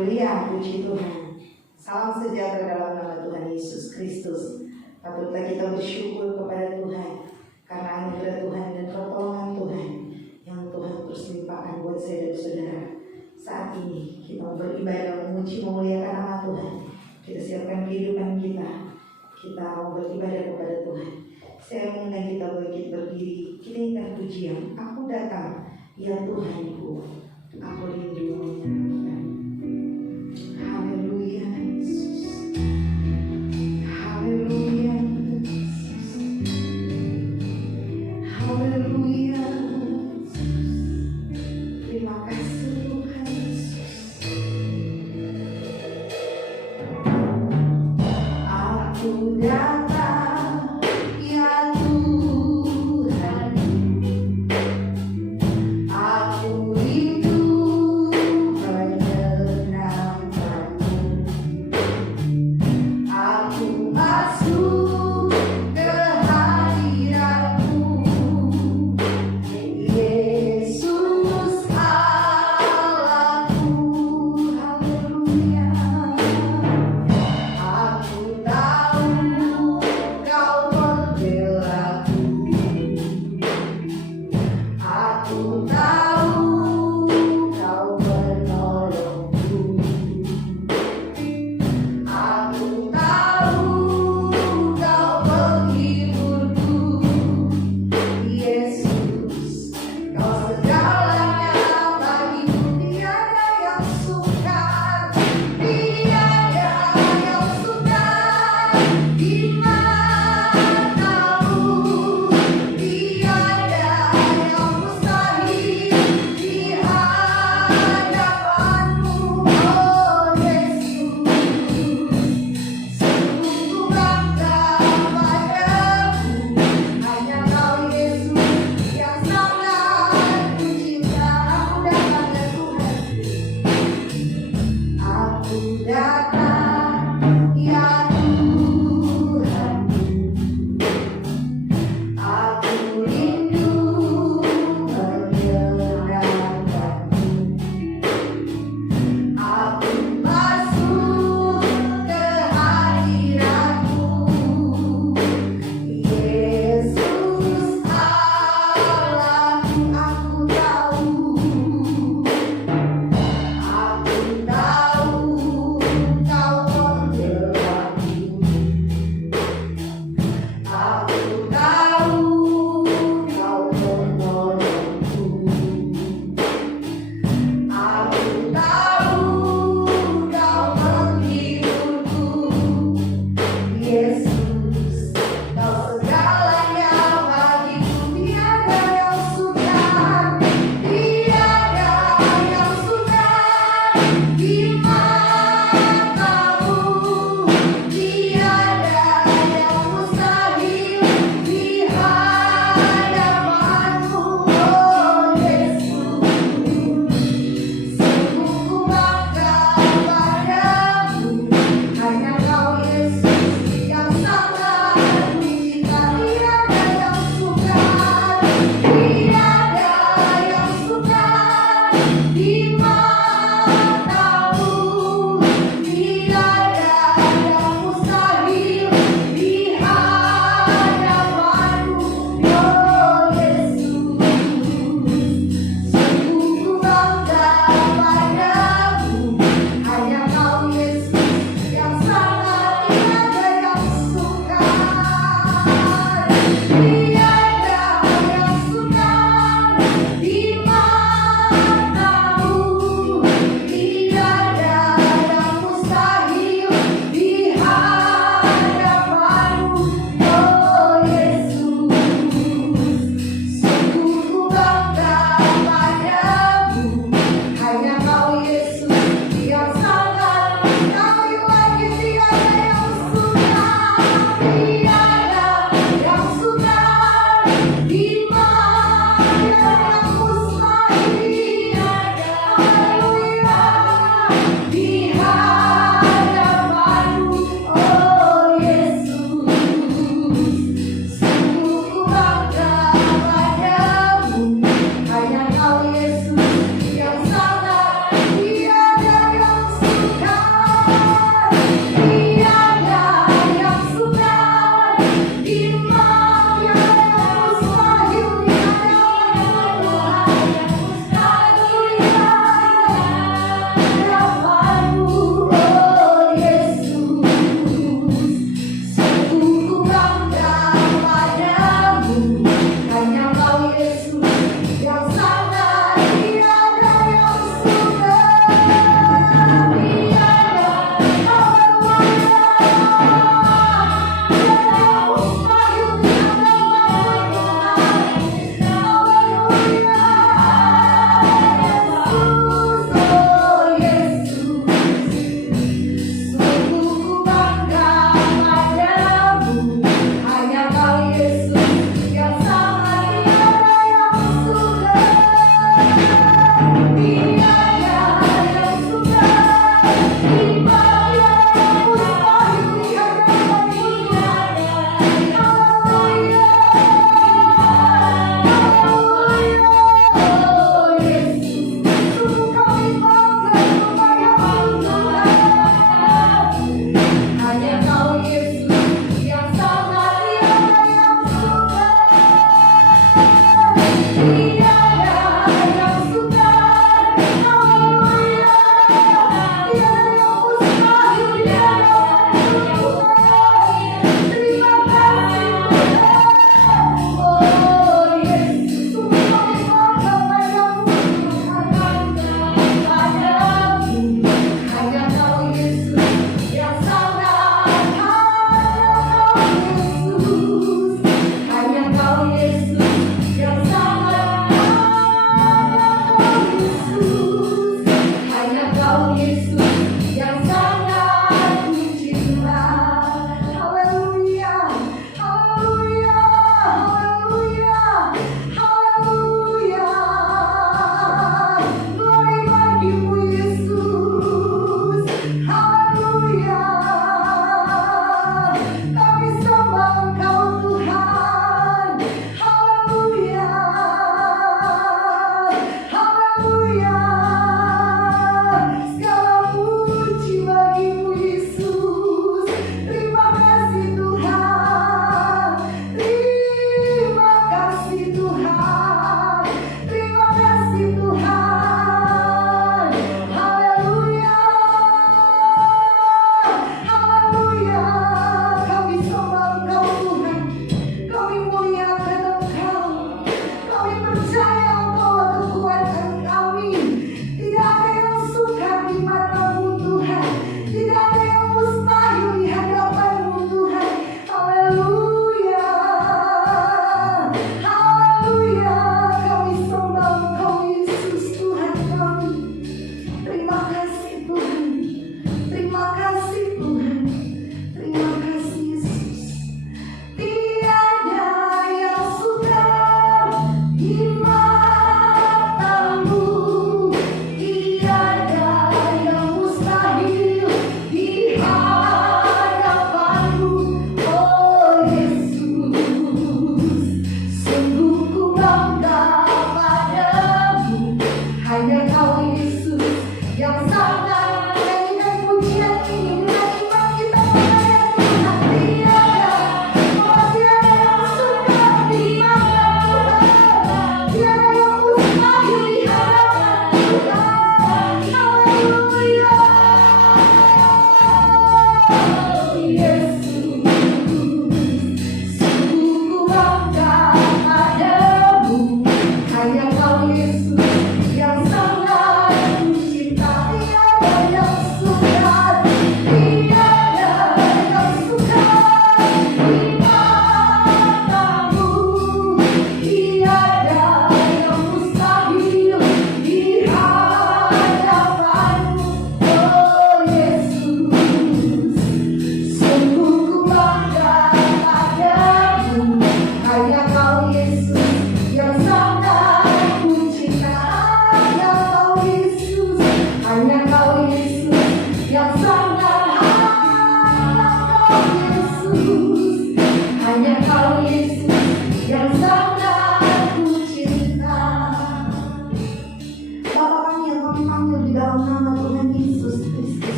Haleluya, puji Tuhan. Salam sejahtera dalam nama Tuhan Yesus Kristus. Patutlah kita bersyukur kepada Tuhan karena anugerah Tuhan dan pertolongan Tuhan yang Tuhan terus limpahkan buat saya dan saudara. Saat ini kita beribadah, memuji, memuliakan nama Tuhan. Kita siapkan kehidupan kita. Kita mau beribadah kepada Tuhan. Saya mengundang kita bangkit berdiri. Kita ingin pujian. Aku datang, ya Tuhanku. Aku rindu menyenangkan. Haleluya, Yesus. Haleluya, Yesus. Haleluya, Yesus. Terima kasih Tuhan Yesus. Aku datang, ya Tuhan. Aku rindu menyenangkan.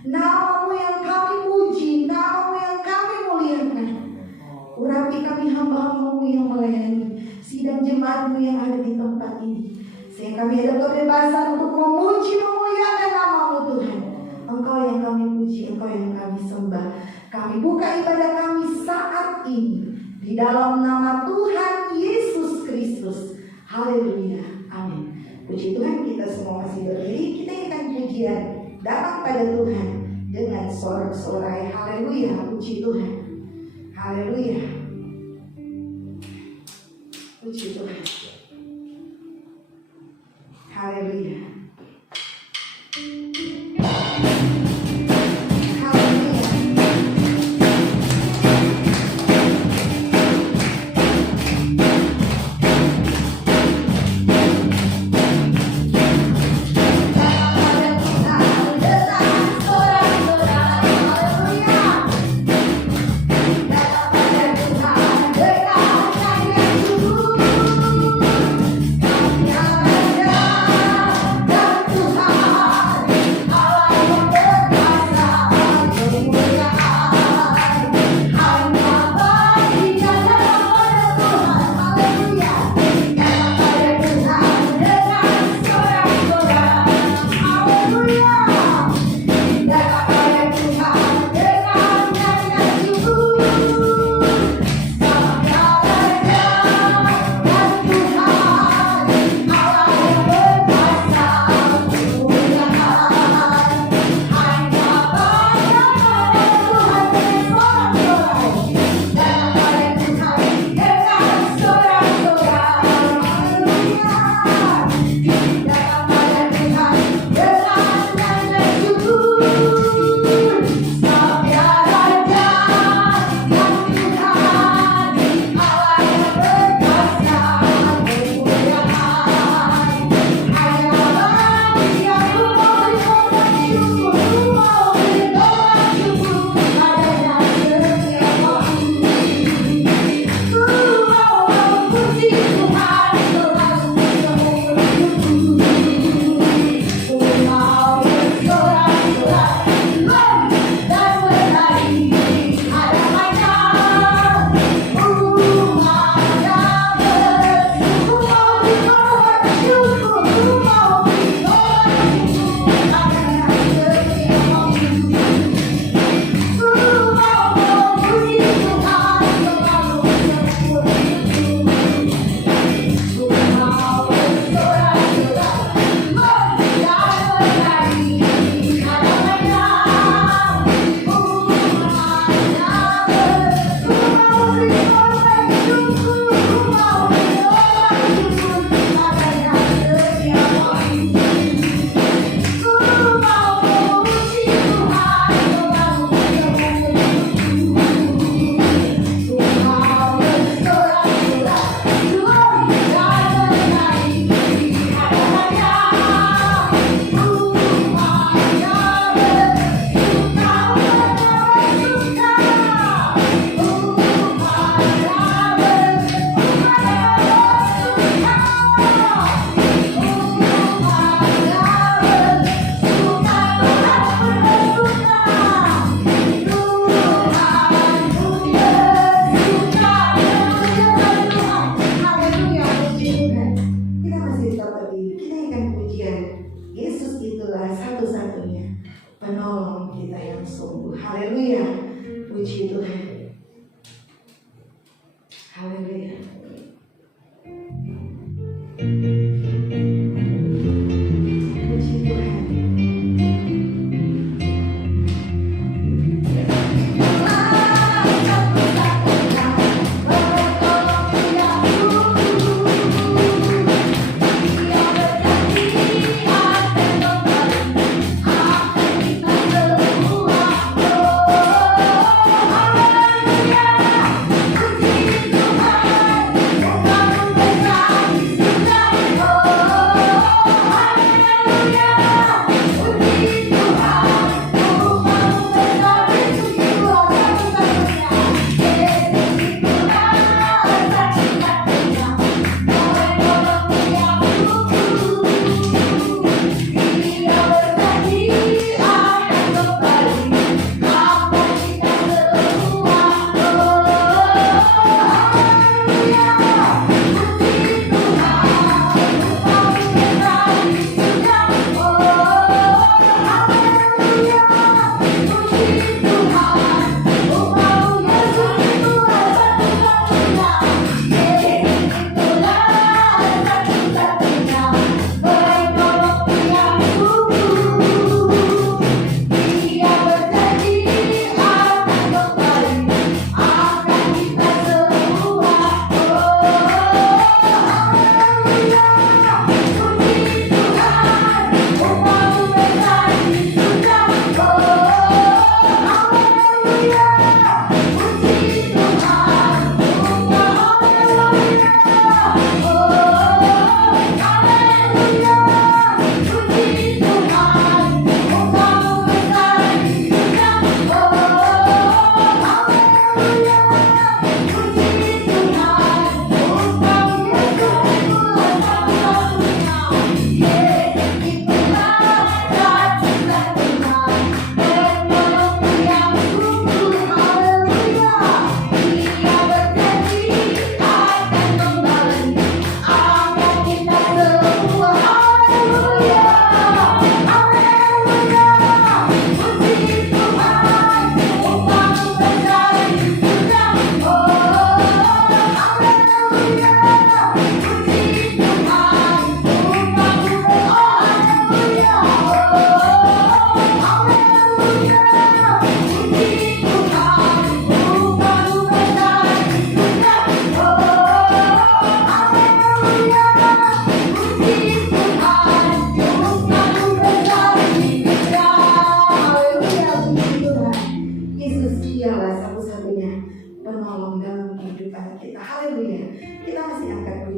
Namamu yang kami puji, namamu yang kami muliakan. Urapi kami hamba-hambamu yang melayani, sidang jemaatmu yang ada di tempat ini, sehingga kami ada kebebasan untuk memuji, memuliakan namamu Tuhan. Engkau yang kami puji, Engkau yang kami sembah. Kami buka ibadah kami saat ini di dalam nama Tuhan Yesus Kristus. Haleluya, amin. Puji Tuhan, kita semua masih berdiri. Kita akan pujian datang pada Tuhan dengan sorak-sorai. Haleluya, puji Tuhan. Haleluya, puji Tuhan. Haleluya.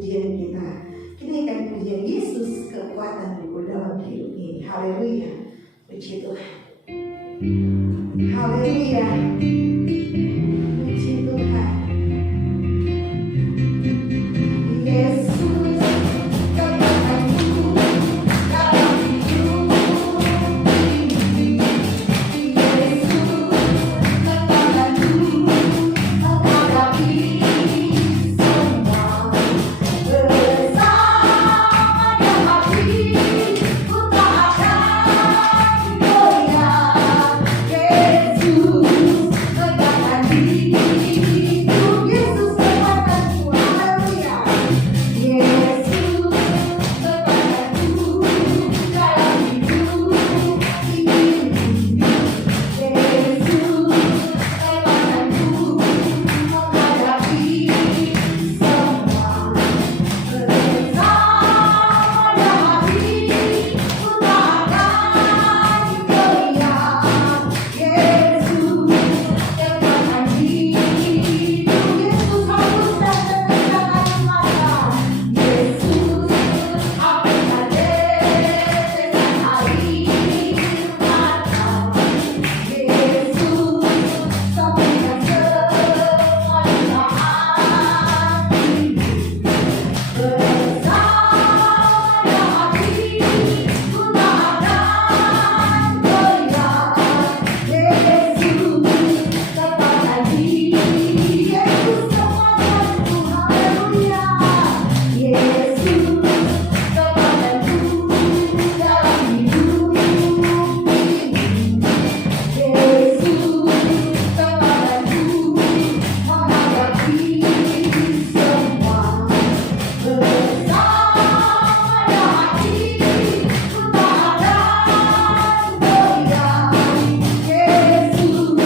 pujian kita. Kita nyanyikan pujian Yesus, kekuatan dalam hidup ini. Haleluya. Puji Tuhan. Haleluya. Puji Tuhan. Yesus, kekuatanku dalam hidup ini. Yesus, kekuatanku menghadapi semua. Bersama dalam hati, ku tak akan goyah. Yesus, kekuatan hidup. Yesus, kekuatanku. Haleluya. Yesus, kekuatanku dalam hidup ini. Yesus, kekuatanku menghadapi semua. Bersama dalam hati, ku tak akan goyah. Yesus, kekuatan hidup. Yesus, harus dan tenang mata. Yesus, apabila tetesan air mata. Yesus, sampaikan semua dugaan ini. Bersama dalam hati, ku tak akan goyah. Yesus, kekuatan hidup. Yesus, kekuatanku. Haleluya. Yesus, kekuatanku dalam hidup ini. Yesus, kekuatanku menghadapi semua. Bersama dalam hati, ku tak akan goyah. Yesus,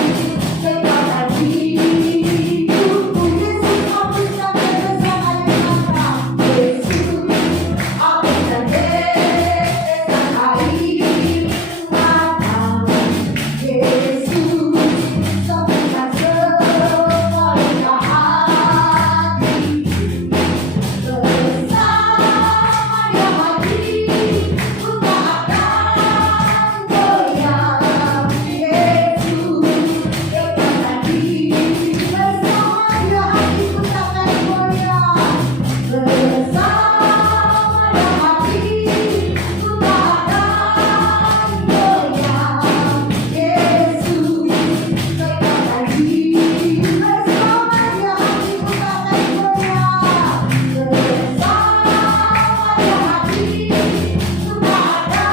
kekuatan hidupku. Yesus, hapuskan kekesalan mata. Yesus, hapuskan kekesalan air mata. Yesus, sampaikan semua dugaan ini. Bersama dalam hati, ku tak akan goyah. Yesus, kekuatan hidup. Bersama dalam hati, ku tak akan goyah. Bersama dalam hati, ku tak akan goyah. Yesus, kekuatan hidup. Bersama dalam hati, ku tak akan goyah. Bersama dalam hati, ku tak akan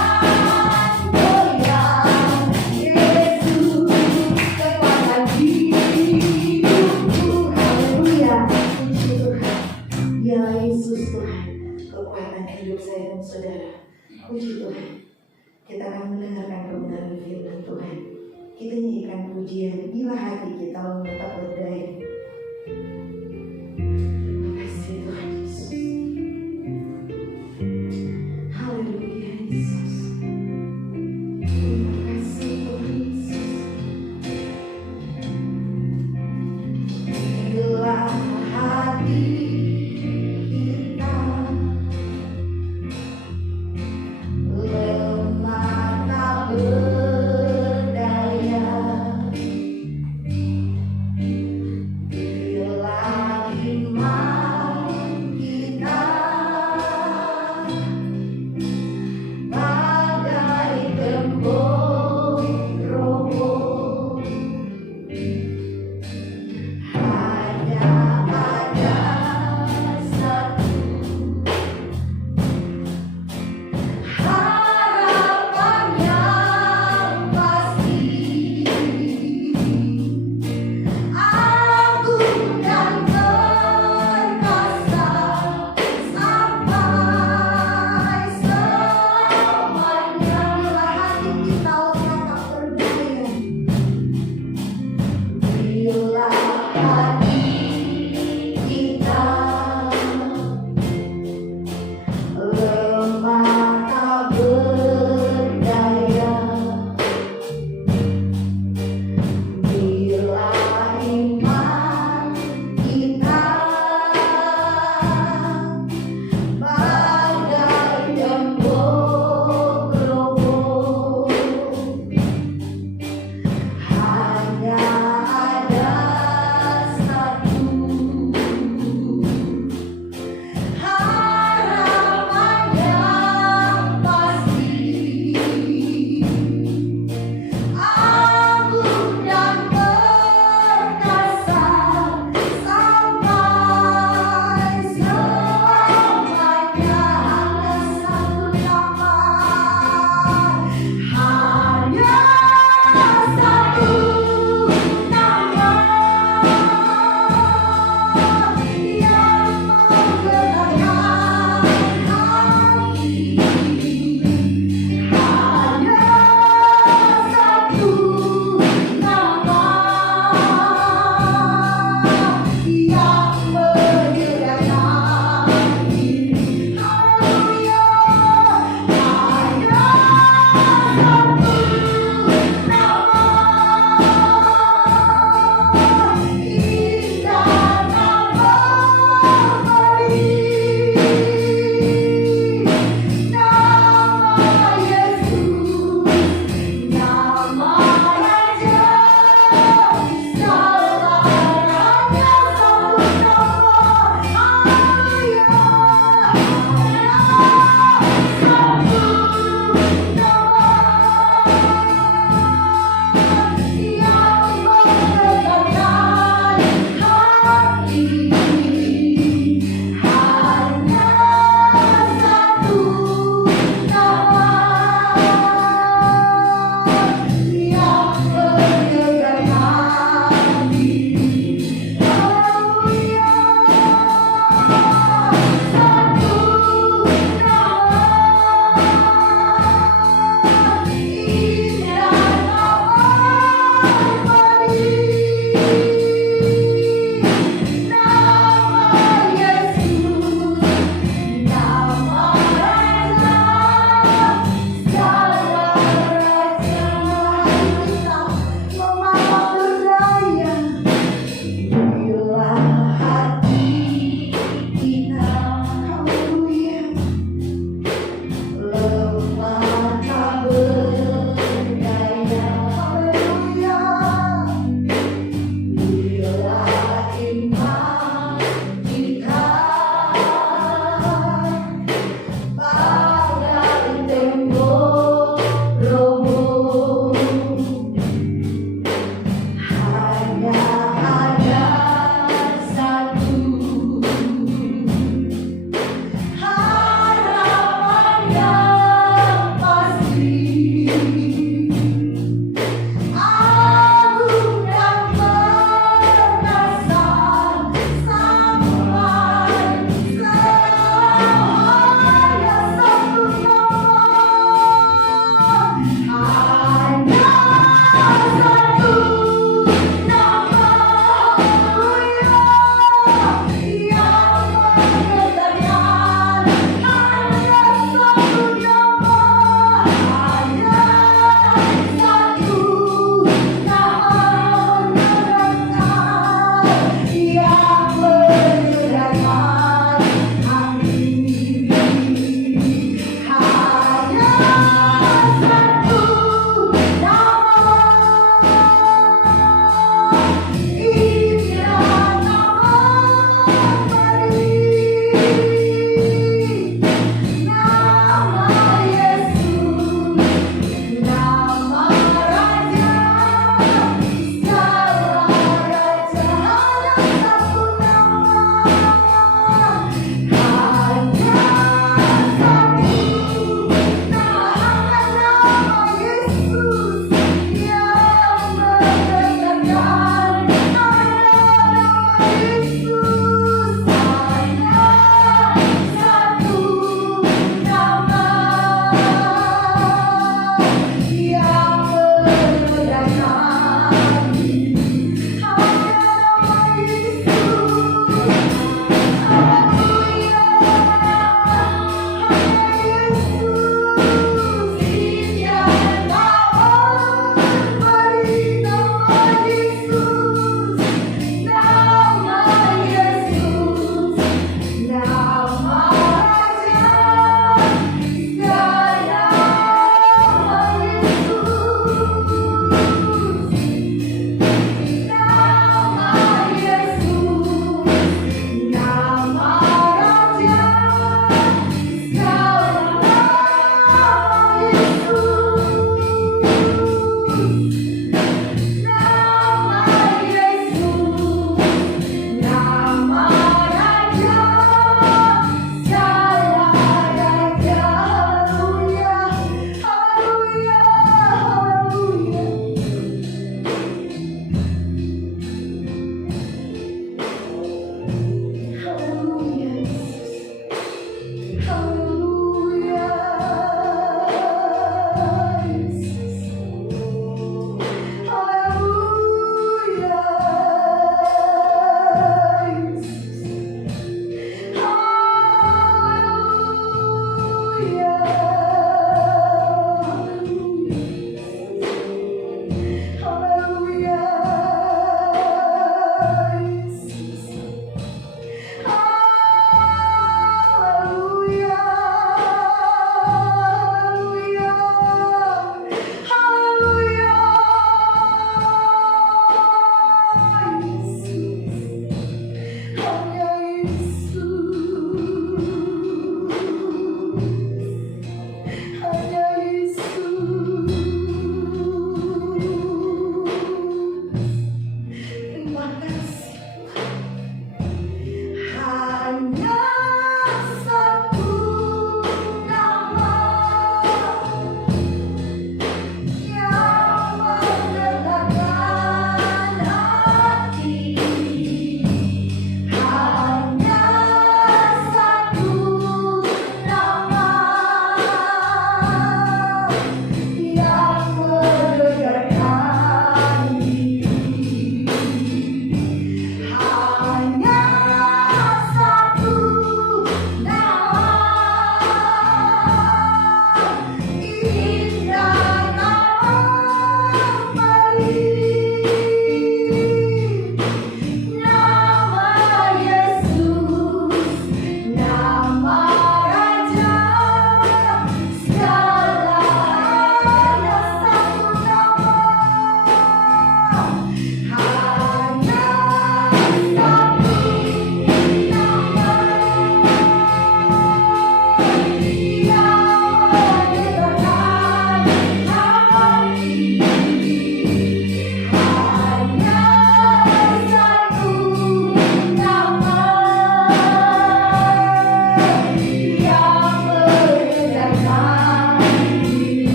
goyah. Yesus, kekuatan hidupku. Haleluya. Puji Tuhan. Ya Yesus Tuhan, kekuatan hidup saya dan saudara. Puji Tuhan. Kita akan mendengarkan kebenaran firman Tuhan. Kita nyanyikan pujian bila hati kita tetap berdaya. Terima kasih Tuhan Yesus. Haleluya Yesus. Terima kasih Tuhan Yesus. Bila hati kita lemah tak berdaya, bila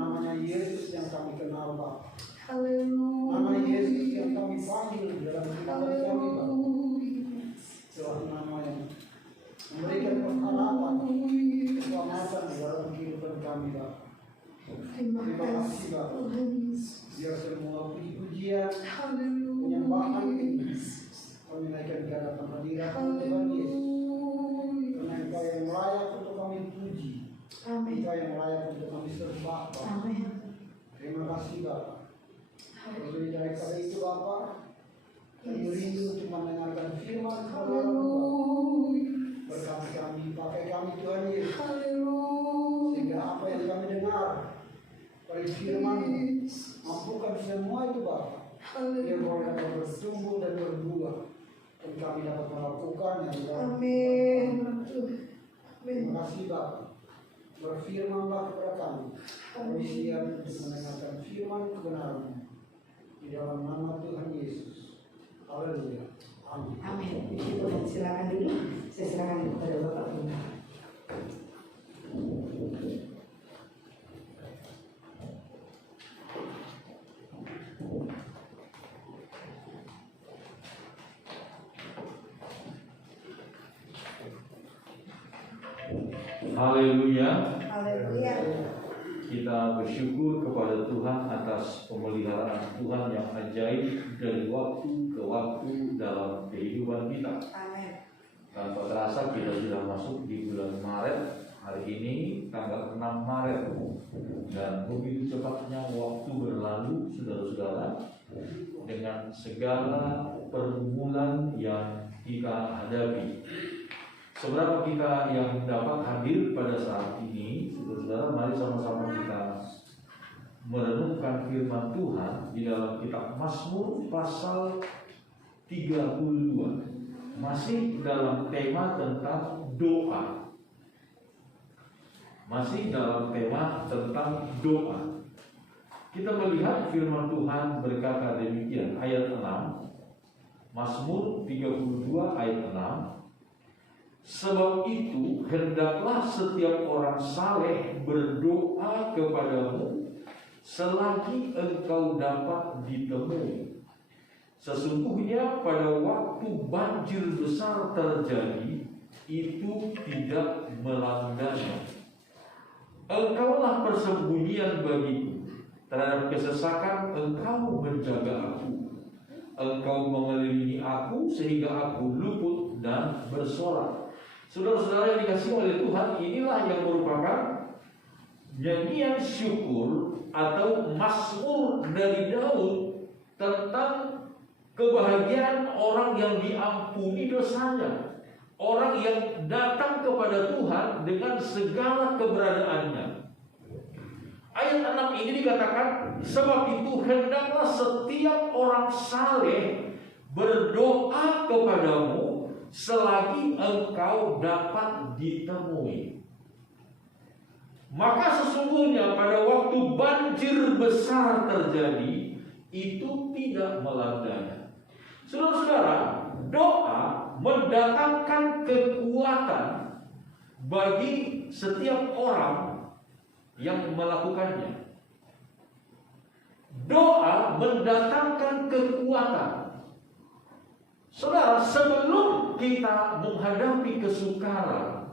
namanya Yesus yang kami kenal, Bapa. Haleluya. Nama Yesus yang kami panggil dalam kehidupan kami, Bapa. Tuhan, nama yang memberikan pengharapan, keselamatan di dalam kehidupan kami, Bapa. Terima kasih Bapa. Biar semua puji-pujian, Haleluya. penyembahan ini kami naikkan ke hadapan hadirat Tuhan Yesus. Karena Engkau yang layak untuk kami puji, Amin. Engkau yang layak untuk kami sembah, Bapa. Amin. Terima kasih, Bapa. Lebih daripada itu, Bapa, kami rindu untuk mendengarkan firman Tuhan. Berkati kami, pakai kami Tuhan Yesus, sehingga apa yang kami dengar dari firman mampukan semua itu, Bapa. Biar boleh dapat bertumbuh dan berbuah, dan kami dapat melakukannya. Amin. Terima kasih, Bapa. Berfirmanlah kepada kami. Kami siap untuk mendengarkan firman kebenaran di dalam nama Tuhan Yesus. Haleluya. Amin. Amin. Puji Tuhan, silakan dulu. Saya silakan kepada Bapak Bunda. Haleluya. Haleluya. Kita bersyukur kepada Tuhan atas pemeliharaan Tuhan yang ajaib dari waktu ke waktu dalam kehidupan kita. Amin. Tanpa terasa kita sudah masuk di bulan Maret. Hari ini tanggal 6 Maret. Dan begitu cepatnya waktu berlalu, saudara-saudara, dengan segala pergumulan yang kita hadapi. Seberapa kita yang dapat hadir pada saat ini, saudara-saudara, mari sama-sama kita merenungkan firman Tuhan di dalam kitab Mazmur pasal 32. Masih dalam tema tentang doa. Masih dalam tema tentang doa. Kita melihat firman Tuhan berkata demikian, ayat 6. Mazmur 32 ayat 6. Sebab itu hendaklah setiap orang saleh berdoa kepadamu selagi engkau dapat ditemui. Sesungguhnya pada waktu banjir besar terjadi, itu tidak melandanya. Engkaulah persembunyian bagiku, terhadap kesesakan engkau menjaga aku. Engkau mengelilingi aku sehingga aku luput dan bersorak. Saudara-saudara yang dikasihi oleh Tuhan, inilah yang merupakan nyanyian syukur atau mazmur dari Daud tentang kebahagiaan orang yang diampuni dosanya, orang yang datang kepada Tuhan dengan segala keberadaannya. Ayat 6 ini dikatakan, sebab itu hendaklah setiap orang saleh berdoa kepadamu selagi engkau dapat ditemui. Maka sesungguhnya pada waktu banjir besar terjadi, itu tidak melandanya. Saudara-saudara, doa mendatangkan kekuatan bagi setiap orang yang melakukannya. Doa mendatangkan kekuatan. Saudara, sebelum kita menghadapi kesukaran,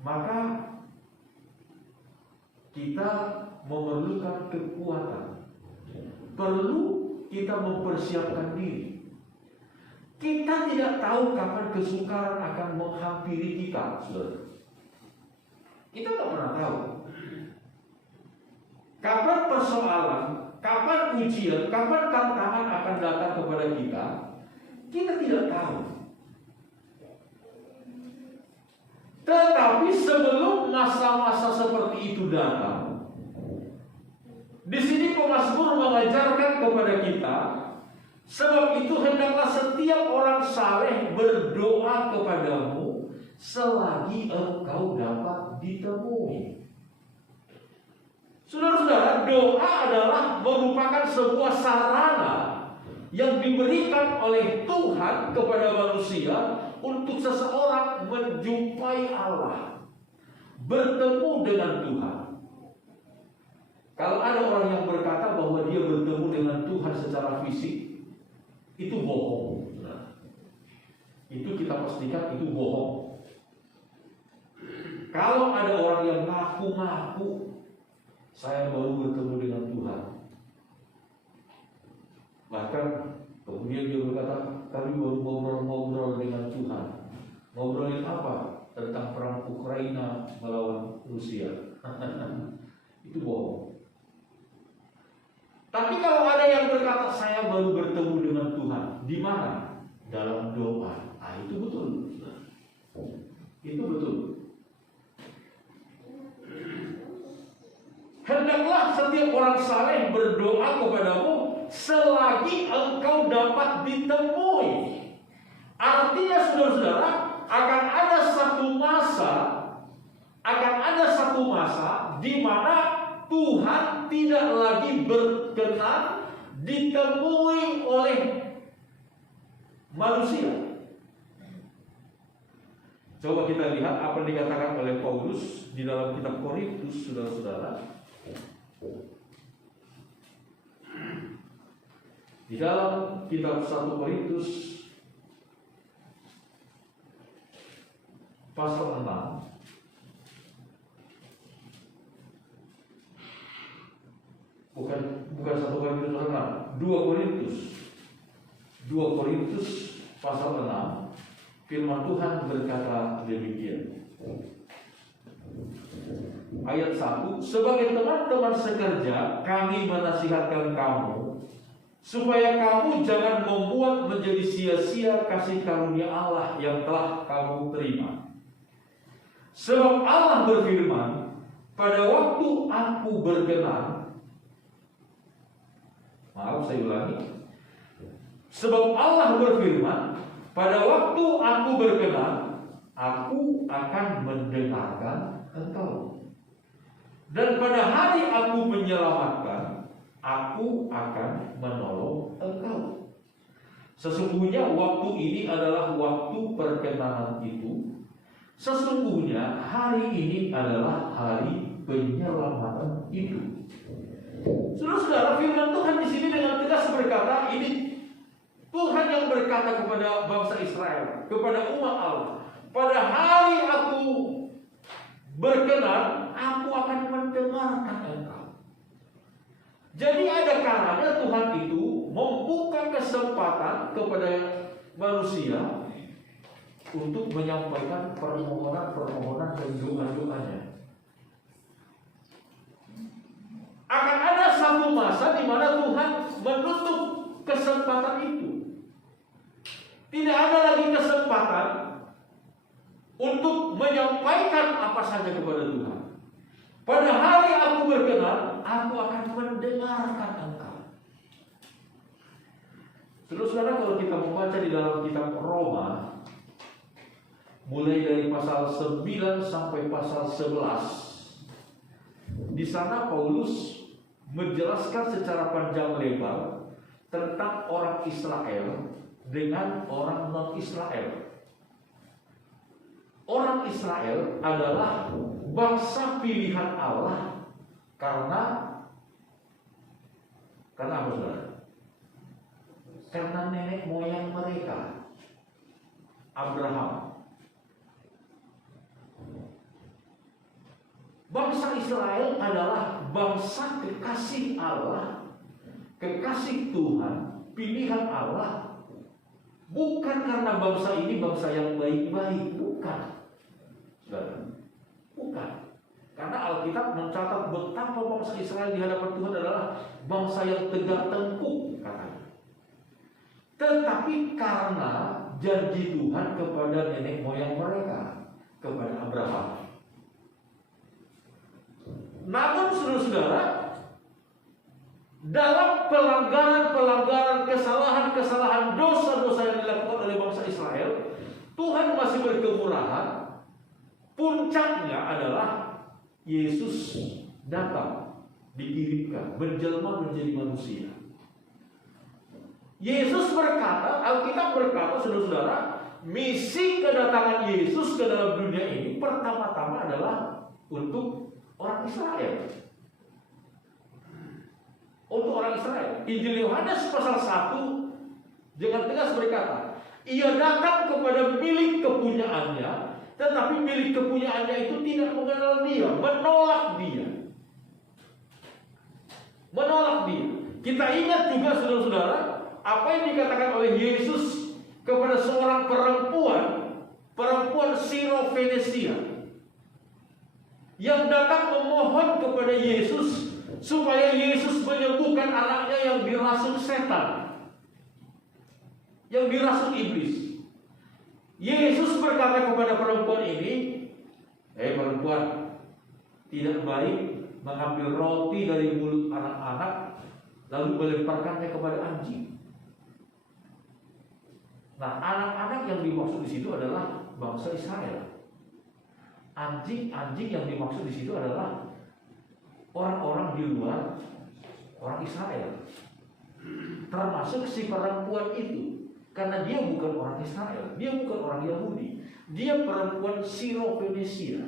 maka kita memerlukan kekuatan. Perlu kita mempersiapkan diri. Kita tidak tahu kapan kesukaran akan menghampiri kita, saudara. Kita tidak pernah tahu. Kapan persoalan, kapan ujian, kapan tantangan akan datang kepada kita, kita tidak tahu. Tetapi sebelum masa-masa seperti itu datang, di sini pemazmur mengajarkan kepada kita, sebab itu hendaklah setiap orang saleh berdoa kepadamu selagi engkau dapat ditemui. Saudara-saudara, doa adalah merupakan sebuah sarana yang diberikan oleh Tuhan kepada manusia untuk seseorang menjumpai Allah, bertemu dengan Tuhan. Kalau ada orang yang berkata bahwa dia bertemu dengan Tuhan secara fisik, itu bohong. Itu kita pastikan itu bohong. Kalau ada orang yang ngaku-ngaku saya baru bertemu dengan Tuhan, bahkan kemudian dia berkata kami baru ngobrol-ngobrol dengan Tuhan. Ngobrolin apa? Tentang perang Ukraina melawan Rusia. Itu bohong. Tapi kalau ada yang berkata saya baru bertemu dengan Tuhan, di mana? Dalam doa. Ah, itu betul. Itu betul. Hendaklah setiap orang saleh berdoa kepadamu selagi engkau dapat ditemui. Artinya saudara-saudara, akan ada satu masa di mana Tuhan tidak lagi berkenan ditemui oleh manusia. Coba kita lihat apa yang dikatakan oleh Paulus di dalam kitab Korintus, saudara-saudara. Di dalam kitab 1 Korintus pasal 6 bukan 1 Korintus pasal 6, 2 Korintus pasal 6, firman Tuhan berkata demikian. Ayat 1, sebagai teman-teman sekerja kami menasihatkan kamu supaya kamu jangan membuat menjadi sia-sia kasih karunia Allah yang telah kamu terima. Sebab Allah berfirman, pada waktu aku berkenan, maaf saya ulangi. Sebab Allah berfirman, pada waktu aku berkenan, aku akan mendengarkan engkau. Dan pada hari aku menyelamatkan, aku akan menolong engkau. Sesungguhnya waktu ini adalah waktu perkenanan itu. Sesungguhnya hari ini adalah hari penyelamatan itu. Saudara-saudara, firman Tuhan di sini dengan tegas berkata, ini Tuhan yang berkata kepada bangsa Israel, kepada umat Allah, pada hari aku berkenan, aku akan mendengarkan engkau. Jadi ada kalanya Tuhan itu membuka kesempatan kepada manusia untuk menyampaikan permohonan dan doa-doanya. Akan ada satu masa di mana Tuhan menutup kesempatan itu. Tidak ada lagi kesempatan untuk menyampaikan apa saja kepada Tuhan. Pada hari aku berkenan, aku akan mendengarkan engkau. Saudara-saudara, kalau kita membaca di dalam kitab Roma, mulai dari pasal 9 sampai pasal 11, di sana Paulus menjelaskan secara panjang lebar tentang orang Israel dengan orang non-Israel. Orang Israel adalah bangsa pilihan Allah karena apa, saudara? Karena nenek moyang mereka, Abraham. Bangsa Israel adalah bangsa kekasih Allah, kekasih Tuhan, pilihan Allah. Bukan karena bangsa ini bangsa yang baik-baik, bukan. Bukan. Karena Alkitab mencatat betapa bangsa Israel di hadapan Tuhan adalah bangsa yang tegak tengkuk, katanya. Tetapi karena janji Tuhan kepada nenek moyang mereka, kepada Abraham. Namun saudara-saudara, dalam pelanggaran-pelanggaran, kesalahan-kesalahan, dosa-dosa yang dilakukan oleh bangsa Israel, Tuhan masih berkemurahan. Puncaknya adalah Yesus datang, dikirimkan, menjelma menjadi manusia. Yesus berkata, Alkitab berkata, saudara-saudara, misi kedatangan Yesus ke dalam dunia ini pertama-tama adalah untuk orang Israel. Untuk orang Israel. Injil Yohanes pasal 1 dengan tegas berkata, ia datang kepada milik kepunyaannya, tetapi milik kepunyaannya itu tidak mengenal dia, menolak dia. Menolak dia. Kita ingat juga saudara-saudara, apa yang dikatakan oleh Yesus kepada seorang perempuan Siro-Fenesia yang datang memohon kepada Yesus supaya Yesus menyembuhkan anaknya yang dirasuk setan, yang dirasuk iblis. Yesus berkata kepada perempuan ini, perempuan, tidak baik mengambil roti dari mulut anak-anak lalu melemparkannya kepada anjing. Nah, anak-anak yang dimaksud di situ adalah bangsa Israel. Anjing-anjing yang dimaksud di situ adalah orang-orang di luar orang Israel, termasuk si perempuan itu, karena dia bukan orang Israel, dia bukan orang Yahudi, dia perempuan Siro-Fenesia.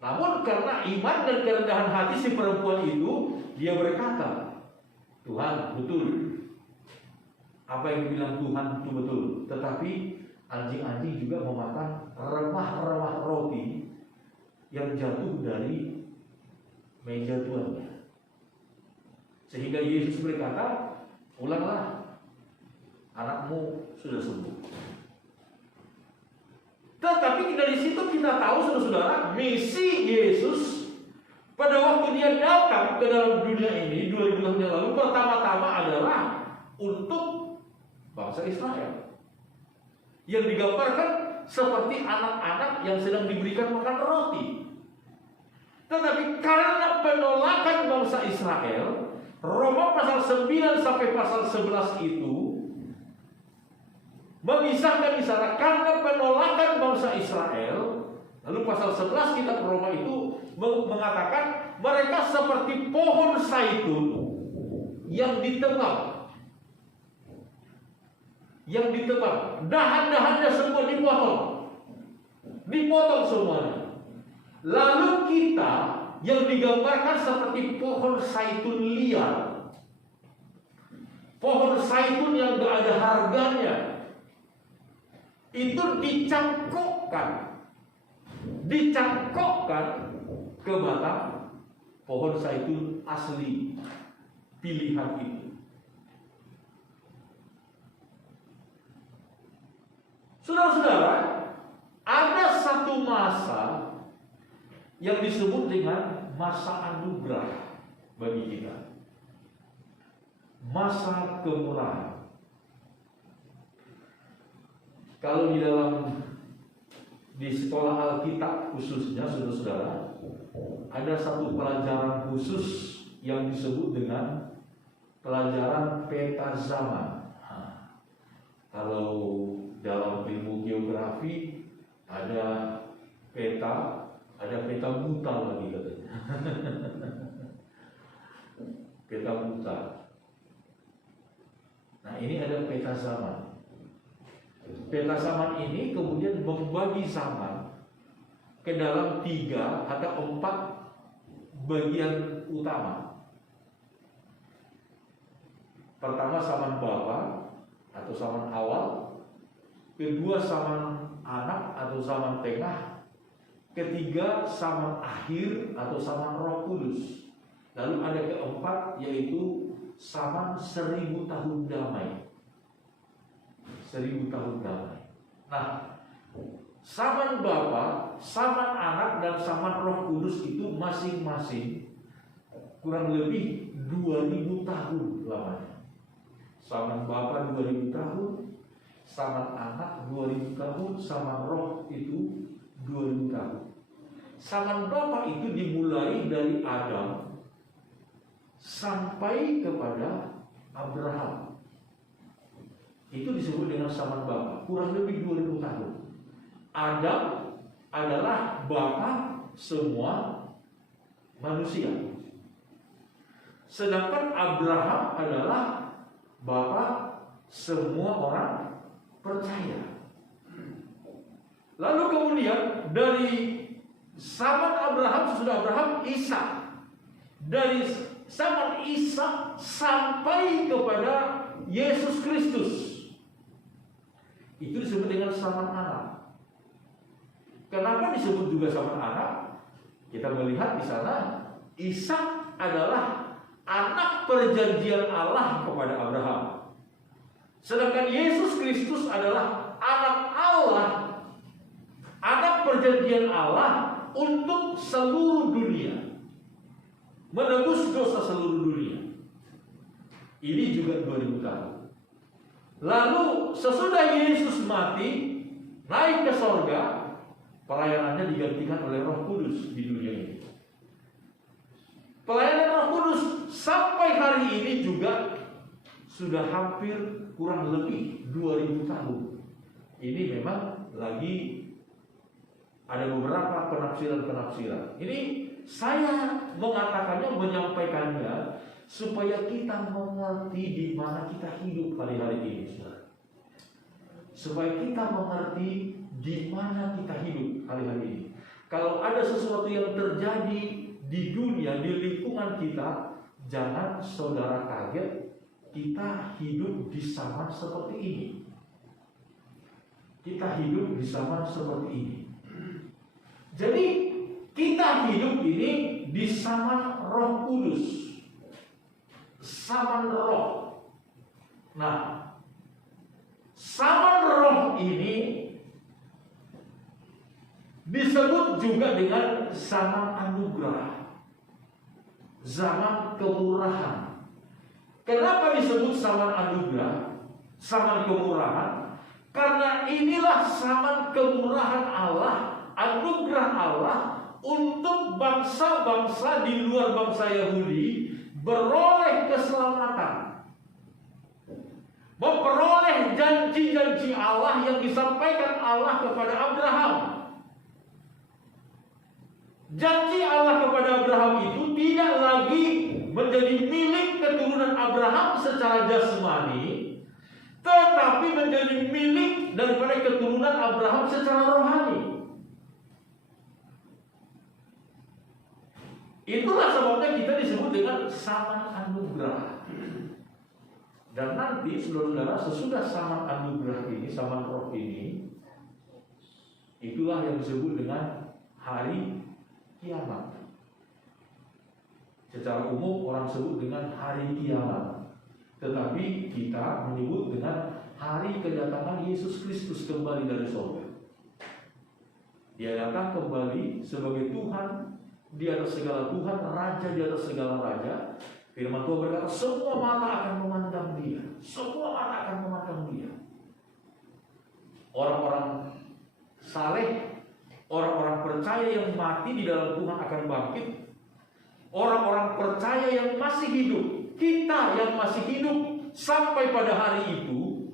Namun karena iman dan kerendahan hati si perempuan itu, dia berkata, Tuhan, betul, apa yang dibilang Tuhan itu betul, tetapi anjing-anjing juga memakan remah-remah roti yang jatuh dari meja tuannya. Sehingga Yesus berkata, pulanglah, anakmu sudah sembuh. Tetapi dari situ kita tahu saudara-saudara, misi Yesus pada waktu dia datang ke dalam dunia ini 2000 tahun yang lalu pertama-tama adalah untuk bangsa Israel, yang digambarkan seperti anak-anak yang sedang diberikan makan roti. Tetapi karena penolakan bangsa Israel, Roma pasal 9 sampai pasal 11 itu memisahkan di sana karena penolakan bangsa Israel. Lalu pasal 11 kitab Roma itu mengatakan mereka seperti pohon zaitun yang ditebang. Dahan-dahannya semua dipotong semuanya. Lalu kita yang digambarkan seperti pohon zaitun liar, pohon zaitun yang gak ada harganya, itu dicangkokkan ke batang pohon zaitun asli pilihan itu. Saudara-saudara, ada satu masa yang disebut dengan masa anugerah bagi kita, masa kemurahan. Kalau di sekolah Alkitab khususnya, saudara-saudara, ada satu pelajaran khusus yang disebut dengan pelajaran peta zaman. Kalau dalam ilmu geografi ada peta buta lagi katanya. Peta buta. Nah, ini ada peta zaman. Peta zaman ini kemudian membagi zaman ke dalam 3 atau 4 bagian utama. Pertama zaman bapa atau zaman awal, kedua zaman anak atau zaman tengah, ketiga zaman akhir atau zaman Roh Kudus. Lalu ada keempat yaitu zaman 1000 tahun damai. 1000 tahun damai. Nah, zaman Bapa, zaman Anak dan zaman Roh Kudus itu masing-masing kurang lebih 2000 tahun lamanya. Zaman Bapa 2000 tahun, zaman Anak 2000 tahun, zaman Roh itu 2000 tahun. Zaman Bapa itu dimulai dari Adam sampai kepada Abraham. Itu disebut dengan zaman Bapa, kurang lebih 2000 tahun. Adam adalah bapa semua manusia. Sedangkan Abraham adalah bapa semua orang percaya. Lalu kemudian dari zaman Abraham, sesudah Abraham, Ishak. Dari zaman Ishak sampai kepada Yesus Kristus, itu disebut dengan zaman anak. Kenapa disebut juga zaman anak? Kita melihat di sana, Ishak adalah anak perjanjian Allah kepada Abraham. Sedangkan Yesus Kristus adalah anak Allah, anak perjanjian Allah untuk seluruh dunia, menebus dosa seluruh dunia. Ini juga 2000 tahun. Lalu sesudah Yesus mati, naik ke sorga, pelayanannya digantikan oleh Roh Kudus di dunia ini. Pelayanan Roh Kudus sampai hari ini juga sudah hampir kurang lebih 2000 tahun. Ini memang lagi ada beberapa penafsiran-penafsiran. Ini saya mengatakannya, menyampaikannya supaya kita mengerti di mana kita hidup hari-hari ini. Supaya kita mengerti di mana kita hidup hari-hari ini. Kalau ada sesuatu yang terjadi di dunia, di lingkungan kita, jangan saudara kaget kita hidup di zaman seperti ini. Kita hidup di zaman seperti ini. Jadi kita hidup ini di zaman Roh Kudus, zaman Roh. Nah, zaman Roh ini disebut juga dengan zaman anugerah, zaman kemurahan. Kenapa disebut zaman anugerah, zaman kemurahan? Karena inilah zaman kemurahan Allah, anugerah Allah untuk bangsa-bangsa di luar bangsa Yahudi beroleh keselamatan, memperoleh janji-janji Allah yang disampaikan Allah kepada Abraham. Janji Allah kepada Abraham itu tidak lagi menjadi milik keturunan Abraham secara jasmani, tetapi menjadi milik daripada keturunan Abraham secara rohani. Itulah sebabnya kita disebut dengan zaman anugerah. Dan nanti saudara-saudara, sesudah zaman anugerah ini, zaman roh ini, itulah yang disebut dengan hari kiamat. Secara umum orang sebut dengan hari kiamat, tetapi kita menyebut dengan hari kedatangan Yesus Kristus kembali dari surga. Dia datang kembali sebagai Tuhan di atas segala Tuhan, Raja di atas segala Raja. Firman Tuhan berkata, semua mata akan memandang Dia. Semua mata akan memandang Dia. Orang-orang saleh, orang-orang percaya yang mati di dalam Tuhan akan bangkit. Orang-orang percaya yang masih hidup, kita yang masih hidup sampai pada hari itu,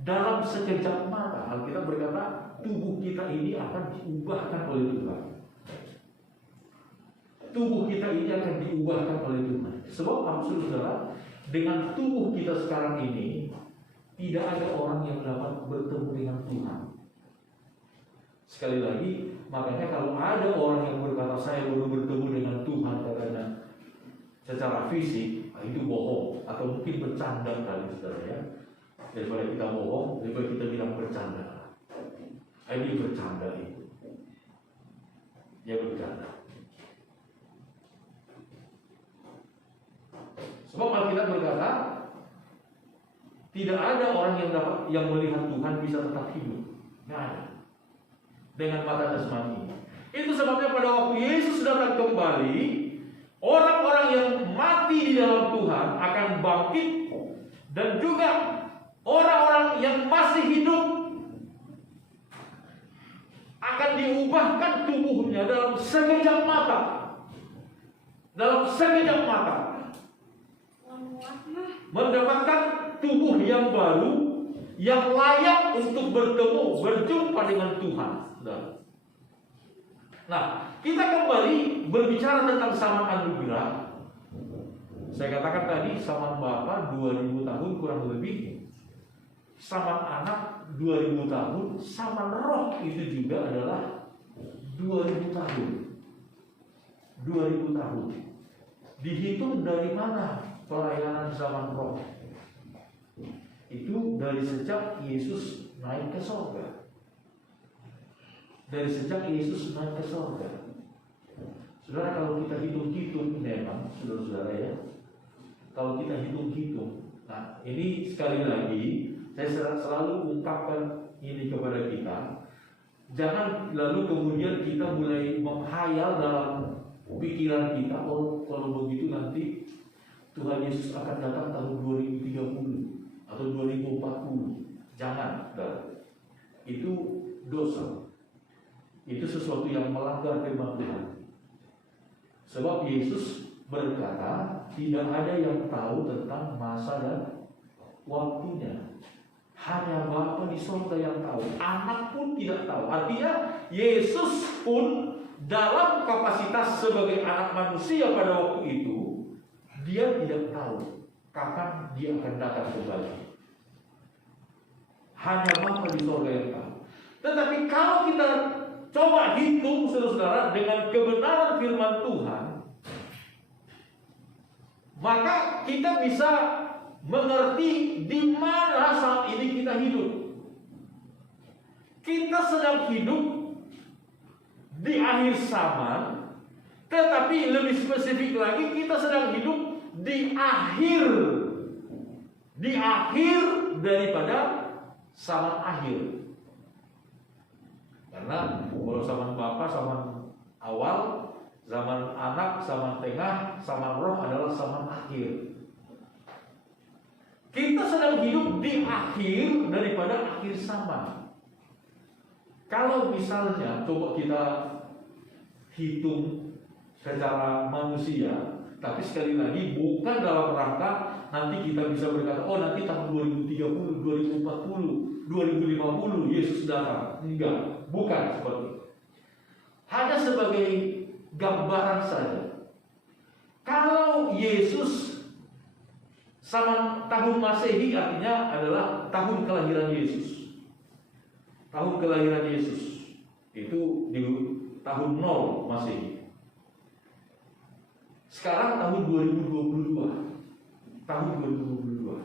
dalam sekejap mata, Alkitab berkata, tubuh kita ini akan diubahkan oleh Tuhan. Tubuh kita ini akan diubahkan oleh Tuhan. Sebab saudara, dengan tubuh kita sekarang ini, tidak ada orang yang dapat bertemu dengan Tuhan. Sekali lagi, makanya kalau ada orang yang berkata saya baru bertemu dengan Tuhan katanya secara fisik, itu bohong atau mungkin bercanda kali saudara ya. Daripada kita bohong, daripada kita bilang bercanda. Ini bercanda itu. Dia bercanda. Sebab Alkitab berkata, tidak ada orang yang melihat Tuhan bisa tetap hidup. Tidak ada. Dengan mata jasmani. Itu sebabnya pada waktu Yesus datang kembali, orang-orang yang mati di dalam Tuhan akan bangkit, dan juga orang-orang yang masih hidup akan diubahkan tubuhnya dalam sekejap mata. Dalam sekejap mata. Mendapatkan tubuh yang baru, yang layak untuk bertemu, berjumpa dengan Tuhan. Nah, kita kembali berbicara tentang zaman anugerah. Saya katakan tadi zaman Bapa 2000 tahun kurang lebih. zaman anak 2000 tahun, zaman roh itu juga adalah 2000 tahun. 2000 tahun. Dihitung dari mana pelayanan zaman roh? Itu dari sejak Yesus naik ke sorga. Dari sejak Yesus naik ke sorga. Saudara, kalau kita hitung-hitung memang, saudara-saudara ya, kalau kita hitung-hitung, nah ini sekali lagi saya selalu ungkapkan ini kepada kita. Jangan lalu kemudian kita mulai menghayal dalam pikiran kita, oh kalau begitu nanti Tuhan Yesus akan datang tahun 2030 atau 2040. Jangan, saudara. Itu dosa. Itu sesuatu yang melanggar firman Tuhan. Sebab Yesus berkata, tidak ada yang tahu tentang masa dan waktunya. Hanya Bapa di surga yang tahu. Anak pun tidak tahu. Artinya Yesus pun dalam kapasitas sebagai anak manusia pada waktu itu, dia tidak tahu kapan dia akan datang kembali. Hanya Bapa di surga yang tahu. Tetapi kalau kita coba hitung, saudara-saudara, dengan kebenaran firman Tuhan, maka kita bisa mengerti di mana saat ini kita hidup. Kita sedang hidup di akhir zaman, tetapi lebih spesifik lagi kita sedang hidup di akhir daripada zaman akhir. Karena kalau zaman Bapa, zaman awal, zaman anak, zaman tengah, zaman roh adalah zaman akhir. Kita sedang hidup di akhir daripada akhir zaman. Kalau misalnya coba kita hitung secara manusia, tapi sekali lagi bukan dalam rangka nanti kita bisa berkata, oh nanti tahun 2030, 2040, 2050 Yesus datang. Enggak, bukan seperti itu. Hanya sebagai gambaran saja. Kalau Yesus sama tahun Masehi artinya adalah tahun kelahiran Yesus. Tahun kelahiran Yesus itu di tahun 0 Masehi. Sekarang tahun 2022. Tahun 2022.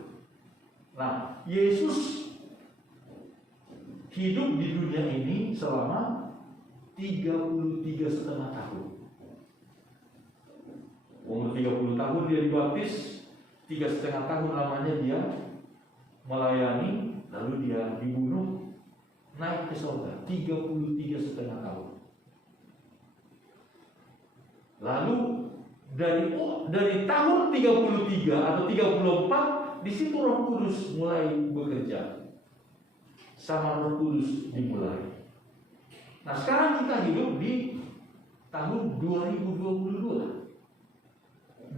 Nah, Yesus hidup di dunia ini selama 33,5 tahun. Umur 30 tahun dia dibaptis, 3,5 tahun lamanya dia melayani, lalu dia dibunuh, naik ke surga 33,5 tahun. Lalu dari tahun 33 atau 34 di situ Roh Kudus mulai bekerja. Sama Roh Kudus dimulai. Nah, sekarang kita hidup di tahun 2022.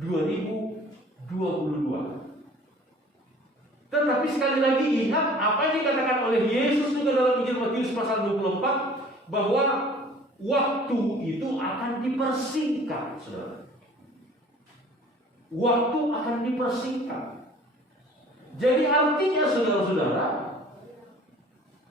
2022. Tetapi sekali lagi ingat apa yang dikatakan oleh Yesus juga dalam Injil Matius pasal 24, bahwa waktu itu akan dipersingkat, saudara. Waktu akan dipersingkat. Jadi artinya saudara-saudara,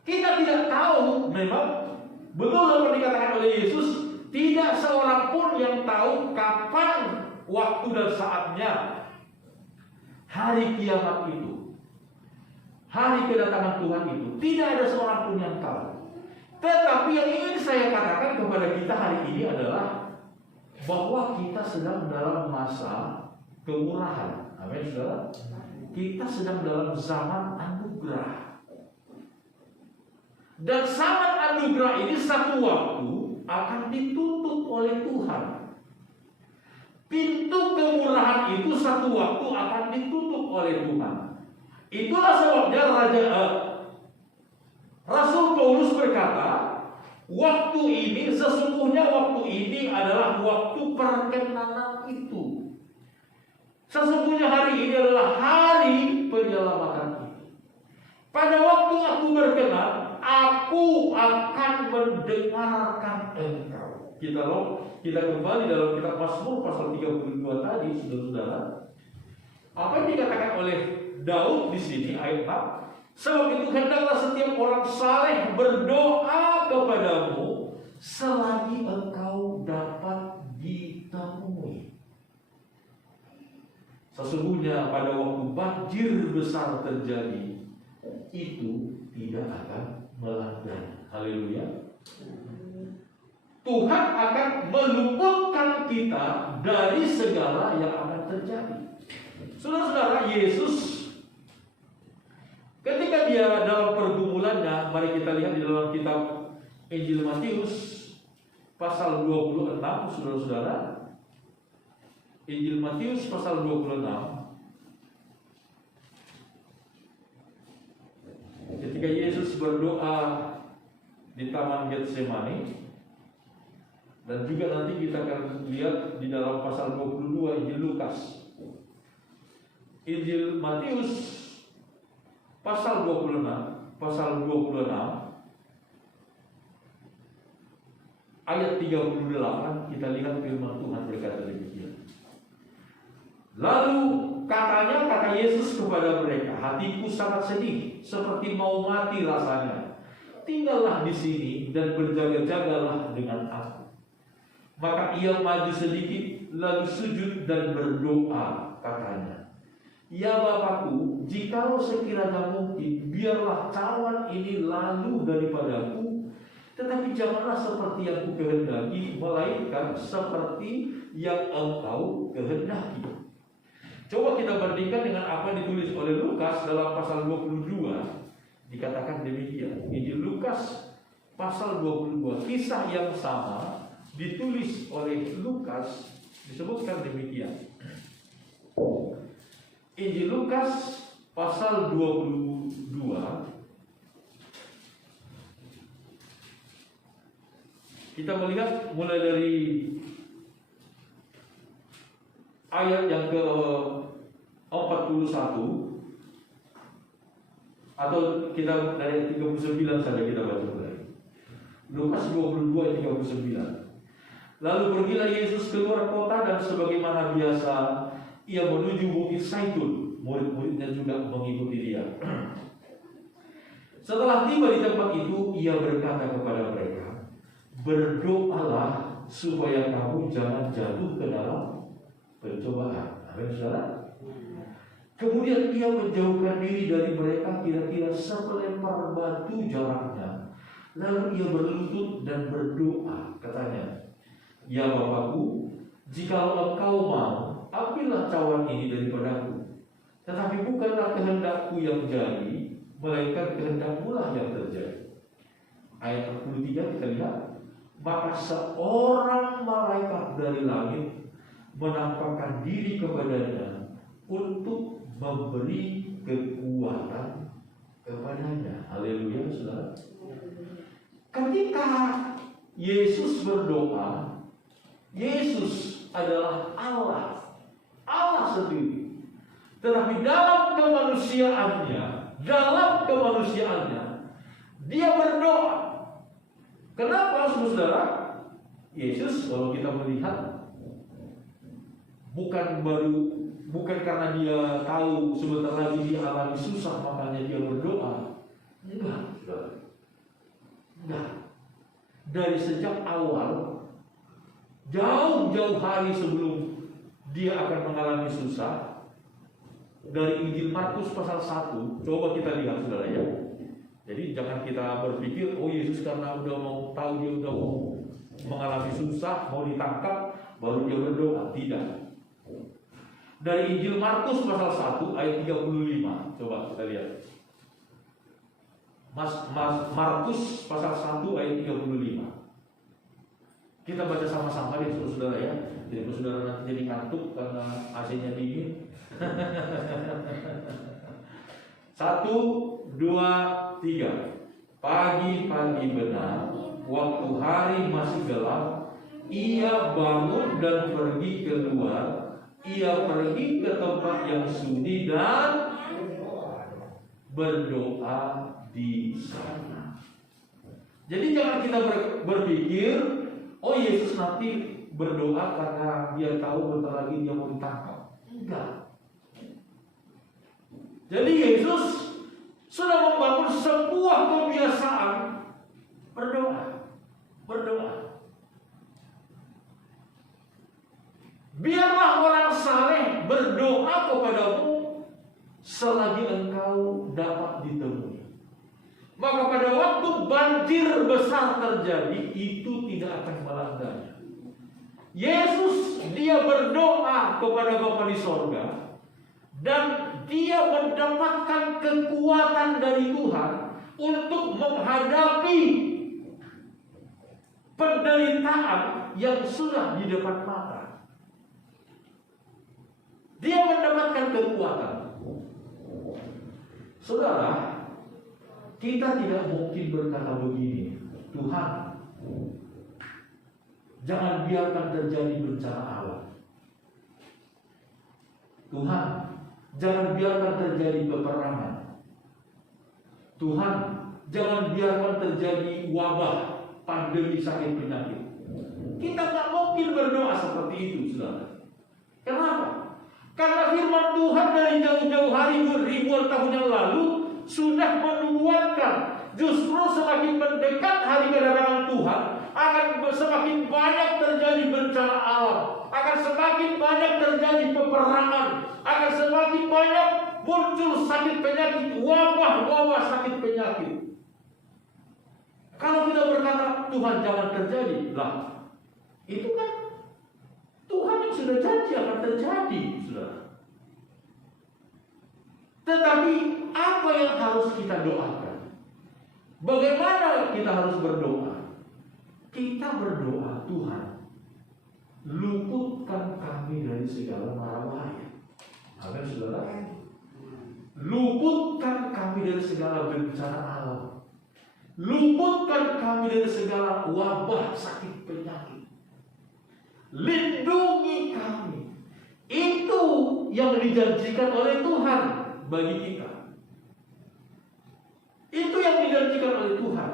kita tidak tahu, memang betul apa dikatakan oleh Yesus, tidak seorang pun yang tahu kapan waktu dan saatnya hari kiamat itu, hari kedatangan Tuhan itu. Tidak ada seorang pun yang tahu. Tetapi yang ingin saya katakan kepada kita hari ini adalah bahwa kita sedang dalam masa kemurahan. Amin, saudara. Kita sedang dalam zaman anugerah. Dan zaman anugerah ini satu waktu akan ditutup oleh Tuhan. Pintu kemurahan itu satu waktu akan ditutup oleh Tuhan. Itulah sebabnya Rasul Paulus berkata, waktu ini sesungguhnya waktu ini adalah waktu perkenanan itu. Sesungguhnya hari ini adalah hari penyelamatan itu. Pada waktu aku berkenan, aku akan mendengarkan engkau. Kita kembali dalam kitab Mazmur pasal 32 tadi, saudara-saudara. Apa yang dikatakan oleh Daud di sini ayat 4? Sebab itu hendaklah setiap orang saleh berdoa kepadamu selagi engkau dapat ditemui. Sesungguhnya pada waktu banjir besar terjadi, itu tidak akan melanda. Haleluya. Tuhan akan meluputkan kita dari segala yang akan terjadi. Saudara-saudara, Yesus ketika dia dalam pergumulannya, mari kita lihat di dalam kitab Injil Matius pasal 26, saudara-saudara. Injil Matius pasal 26. Ketika Yesus berdoa di Taman Getsemani, dan juga nanti kita akan lihat di dalam pasal 22 Injil Lukas. Injil Matius pasal 26 ayat 38, kita lihat firman Tuhan berkata demikian. Lalu kata Yesus kepada mereka, hatiku sangat sedih, seperti mau mati rasanya. Tinggallah di sini dan berjaga-jagalah dengan aku. Maka ia maju sedikit, lalu sujud dan berdoa, katanya, ya Bapakku, jikalau sekiranya mungkin, biarlah cawan ini lalu daripadaku, tetapi janganlah seperti yang kukehendaki, melainkan seperti yang Engkau kehendaki. Coba kita bandingkan dengan apa yang ditulis oleh Lukas dalam pasal 22. Dikatakan demikian. Injil Lukas pasal 22, kisah yang sama ditulis oleh Lukas, disebutkan demikian. Injil Lukas pasal 22, kita melihat mulai dari ayat yang ke-41, atau kita dari 39 saja kita baca mulai. Lukas 22 ayat 39. Lalu pergilah Yesus keluar kota, dan sebagaimana biasa ia menuju Bukit Zaitun. Murid-muridnya juga mengikuti dia. Setelah tiba di tempat itu, ia berkata kepada mereka, berdoalah supaya kamu jangan jatuh ke dalam pencobaan. Amin, saudara. Kemudian ia menjauhkan diri dari mereka kira-kira seperlembar batu jaraknya. Lalu ia berlutut dan berdoa, katanya, ya Bapakku, jikalau Engkau mau, ambillah cawan ini daripadaku. Tetapi bukanlah kehendakku yang jadi, melainkan kehendak-Mu lah yang terjadi. Ayat 43 kita lihat. Maka seorang malaikat dari langit menampakkan diri kepadanya untuk memberi kekuatan kepadanya. Haleluya, saudara. Ketika Yesus berdoa, Yesus adalah Allah, Allah sendiri. Tetapi dalam kemanusiaannya, dia berdoa. Kenapa, saudara? Yesus, kalau kita melihat, bukan karena dia tahu sebentar lagi dia alami susah makanya dia berdoa. Enggak, saudara. Enggak. Dari sejak awal, jauh-jauh hari sebelum dia akan mengalami susah, dari Injil Markus pasal 1, coba kita lihat, saudara, ya. Jadi jangan kita berpikir, oh Yesus karena udah mau tahu dia udah mau mengalami susah, mau ditangkap, baru dia berdoa. Tidak. Dari Injil Markus pasal 1 ayat 35, coba kita lihat. Markus pasal 1 ayat 35. Kita baca sama-sama deh, saudara, ya. Jadi saudara nanti jadi ngantuk karena AC-nya dingin. 1, 2, 3. Pagi-pagi benar, waktu hari masih gelap, ia bangun dan pergi keluar. Ia pergi ke tempat yang sunyi dan berdoa di sana. Jadi jangan kita berpikir, oh Yesus nanti berdoa karena dia tahu bentar lagi dia mau ditangkap. Enggak. Jadi Yesus sudah membangun sebuah kebiasaan berdoa. Biarlah orang saleh berdoa kepadamu selagi engkau dapat ditemui. Maka pada waktu banjir besar terjadi, itu tidak akan melandainya. Yesus, dia berdoa kepada Bapa di sorga, dan dia mendapatkan kekuatan dari Tuhan untuk menghadapi penderitaan yang sudah di depan mata. Dia mendapatkan kekuatan. Saudara, kita tidak mungkin berkata begini, Tuhan, jangan biarkan terjadi bencana alam. Tuhan, jangan biarkan terjadi peperangan. Tuhan, jangan biarkan terjadi wabah, pandemi, sakit, penyakit. Kita tak mungkin berdoa seperti itu, saudara. Kenapa? Karena firman Tuhan dari jauh-jauh hari, ribuan tahun yang lalu sudah menubuatkan, justru semakin mendekat hari kedatangan Tuhan, akan semakin banyak terjadi bencana alam, akan semakin banyak terjadi peperangan, akan semakin banyak muncul sakit penyakit, wabah sakit penyakit. Kalau kita berkata Tuhan jangan terjadi, lah itu kan Tuhan yang sudah janji akan terjadi, saudara. Tetapi apa yang harus kita doakan? Bagaimana kita harus berdoa? Kita berdoa, Tuhan, luputkan kami dari segala mara bahaya. Amin, saudara. Luputkan kami dari segala bencana alam. Luputkan kami dari segala wabah, sakit, penyakit. Lindungi kami. Itu yang dijanjikan oleh Tuhan bagi kita. Itu yang dijanjikan oleh Tuhan.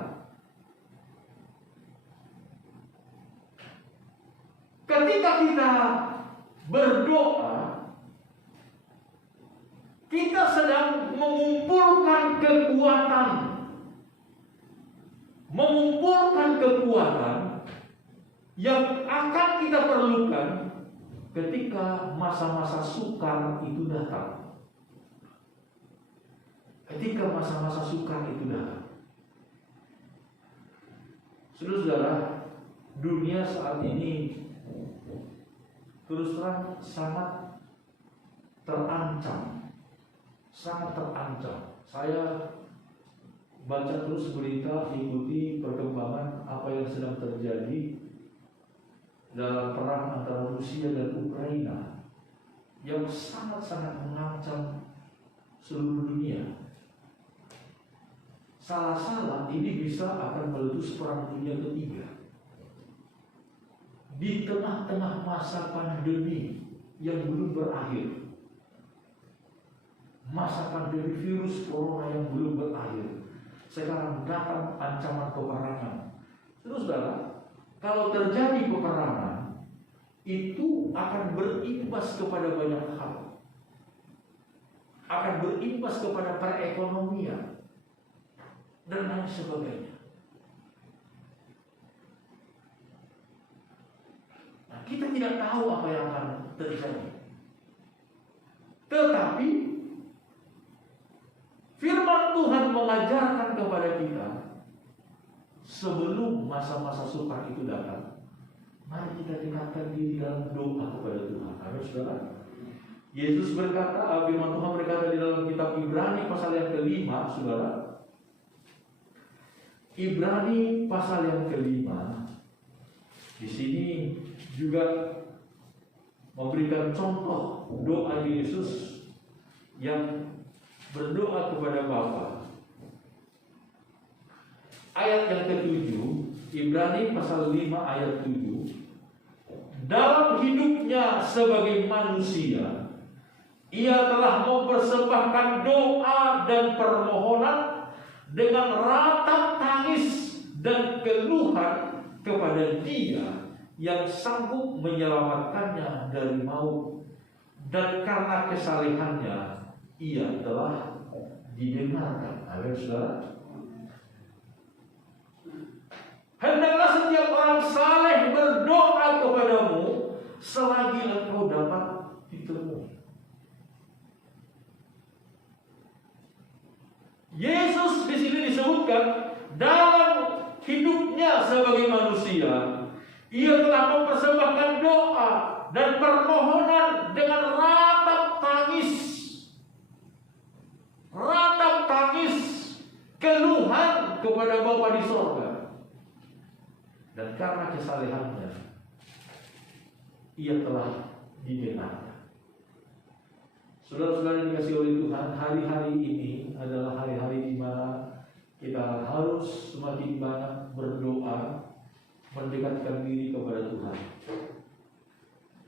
Ketika kita berdoa, kita sedang mengumpulkan kekuatan yang akan kita perlukan ketika masa-masa sukar itu datang. Ketika masa-masa sukar itu datang. Saudara-saudara, dunia saat ini terus terang sangat terancam. Saya baca terus berita, ikuti perkembangan apa yang sedang terjadi dalam perang antara Rusia dan Ukraina yang sangat-sangat mengancam seluruh dunia. Salah-salah ini bisa akan meletus perang dunia ketiga. Di tengah-tengah masa pandemi yang belum berakhir, masa pandemi virus corona yang belum berakhir, sekarang datang ancaman peperangan. Saudara, kalau terjadi peperangan, itu akan berimbas kepada banyak hal. Akan berimbas kepada perekonomian dan lain sebagainya. Nah, kita tidak tahu apa yang akan terjadi. Tetapi firman Tuhan mengajarkan kepada kita, sebelum masa-masa sukar itu datang, mari kita dekatkan diri dalam doa kepada Tuhan. Amin, saudara. Yesus berkata, firman Tuhan berkata di dalam kitab Ibrani pasal yang kelima, saudara. Ibrani pasal yang kelima, di sini juga memberikan contoh doa Yesus yang berdoa kepada Bapa. Ayat yang ke-7, Ibrani pasal 5 ayat 7. Dalam hidupnya sebagai manusia, ia telah mempersembahkan doa dan permohonan dengan ratap tangis dan keluhan kepada Dia yang sanggup menyelamatkannya dari maut, dan karena kesalehannya ia telah didengarkan. Amin, saudara. Hendaklah setiap orang saleh berdoa kepadamu selagi engkau dapat ditemui. Yesus di sini disebutkan dalam hidupnya sebagai manusia, ia telah mempersembahkan doa dan permohonan dengan ratap tangis, keluhan kepada Bapa di sorga. Dan karena kesalehannya, ia telah didengarkan. Saudara-saudara yang dikasihi oleh Tuhan, hari-hari ini adalah hari-hari di mana kita harus semakin banyak berdoa, mendekatkan diri kepada Tuhan.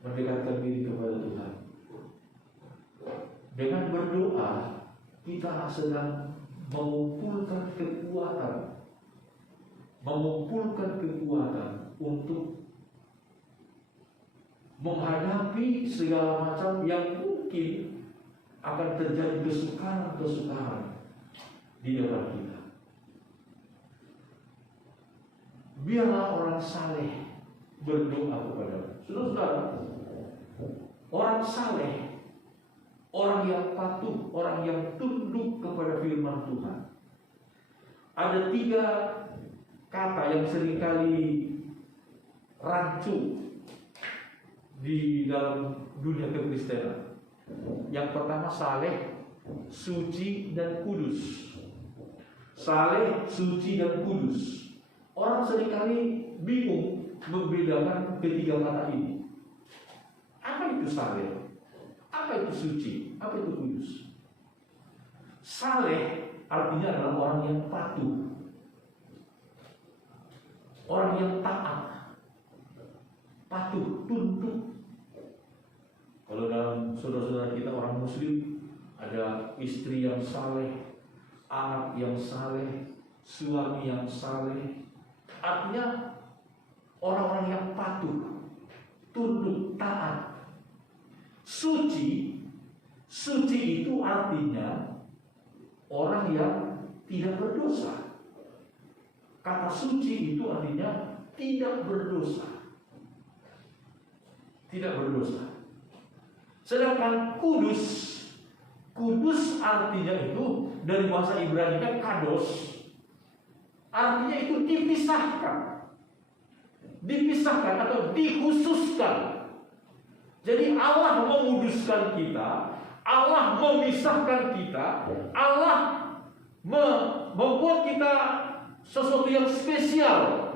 Mendekatkan diri kepada Tuhan. Dengan berdoa, kita sedang mengumpulkan kekuatan untuk menghadapi segala macam yang mungkin akan terjadi kesukaran di depan kita. Biarlah orang saleh berdoa kepada-Mu. Saudara, orang saleh, orang yang patuh, orang yang tunduk kepada firman Tuhan. Ada 3 kata yang seringkali rancu di dalam dunia kekristenan. Yang pertama saleh, suci dan kudus. Saleh, suci dan kudus. Orang seringkali bingung membedakan ketiga kata ini. Apa itu saleh? Apa itu suci? Apa itu kudus? Saleh artinya adalah orang yang patuh, orang yang taat, patuh, tunduk. Kalau dalam saudara-saudara kita orang Muslim, ada istri yang saleh, anak yang saleh, suami yang saleh. Artinya orang-orang yang patuh, tunduk, taat. Suci itu artinya orang yang tidak berdosa. Kata suci itu artinya tidak berdosa. Tidak berdosa. Sedangkan kudus artinya itu dari bahasa Ibrani kados. Artinya itu dipisahkan atau dikhususkan. Jadi Allah menguduskan kita, Allah memisahkan kita, Allah membuat kita sesuatu yang spesial,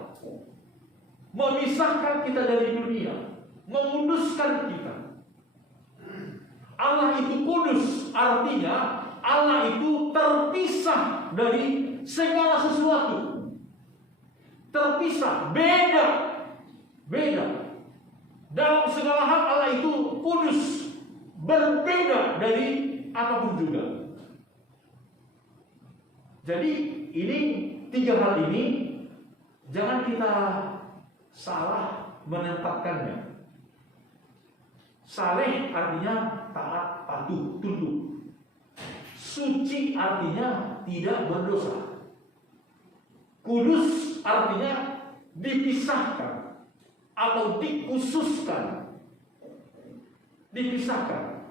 memisahkan kita dari dunia, menguduskan kita. Allah itu kudus, artinya Allah itu terpisah dari segala sesuatu. Terpisah, beda. Dalam segala hal Allah itu kudus, berbeda dari apapun juga. Jadi ini 3 hal ini jangan kita salah menempatkannya. Saleh artinya taat, patuh, tunduk. Suci artinya tidak berdosa. Kudus artinya dipisahkan atau dikhususkan. Dipisahkan.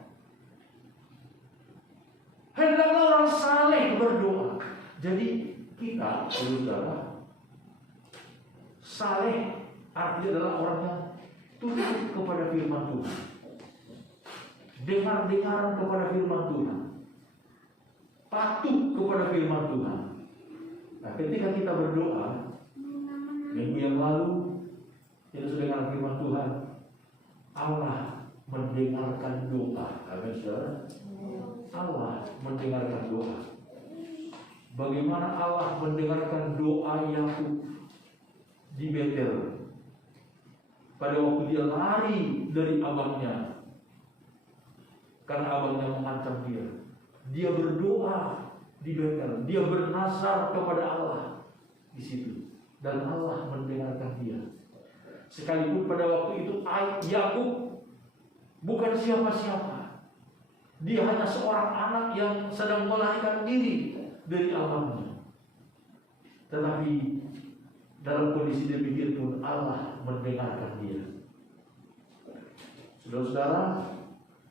Hendaklah orang saleh berdoa. Jadi kita, saudara, saleh artinya adalah orang yang tunduk kepada firman Tuhan, dengar-dengaran kepada firman Tuhan, patuh kepada firman Tuhan. Nah, ketika kita berdoa, minggu yang lalu kita sudah dengar firman Tuhan, Allah mendengarkan doa. Amin, saudara. Allah mendengarkan doa. Bagaimana Allah mendengarkan doa Yakub di Betel pada waktu dia lari dari abangnya karena abangnya mengancam dia. Dia berdoa di Betel, dia bernazar kepada Allah di situ, dan Allah mendengarkan dia. Sekalipun pada waktu itu Yakub bukan siapa-siapa, Dia hanya seorang anak yang sedang melahirkan diri dari alamnya. Tetapi dalam kondisi demikian pun Allah mendengarkan dia. Saudara-saudara,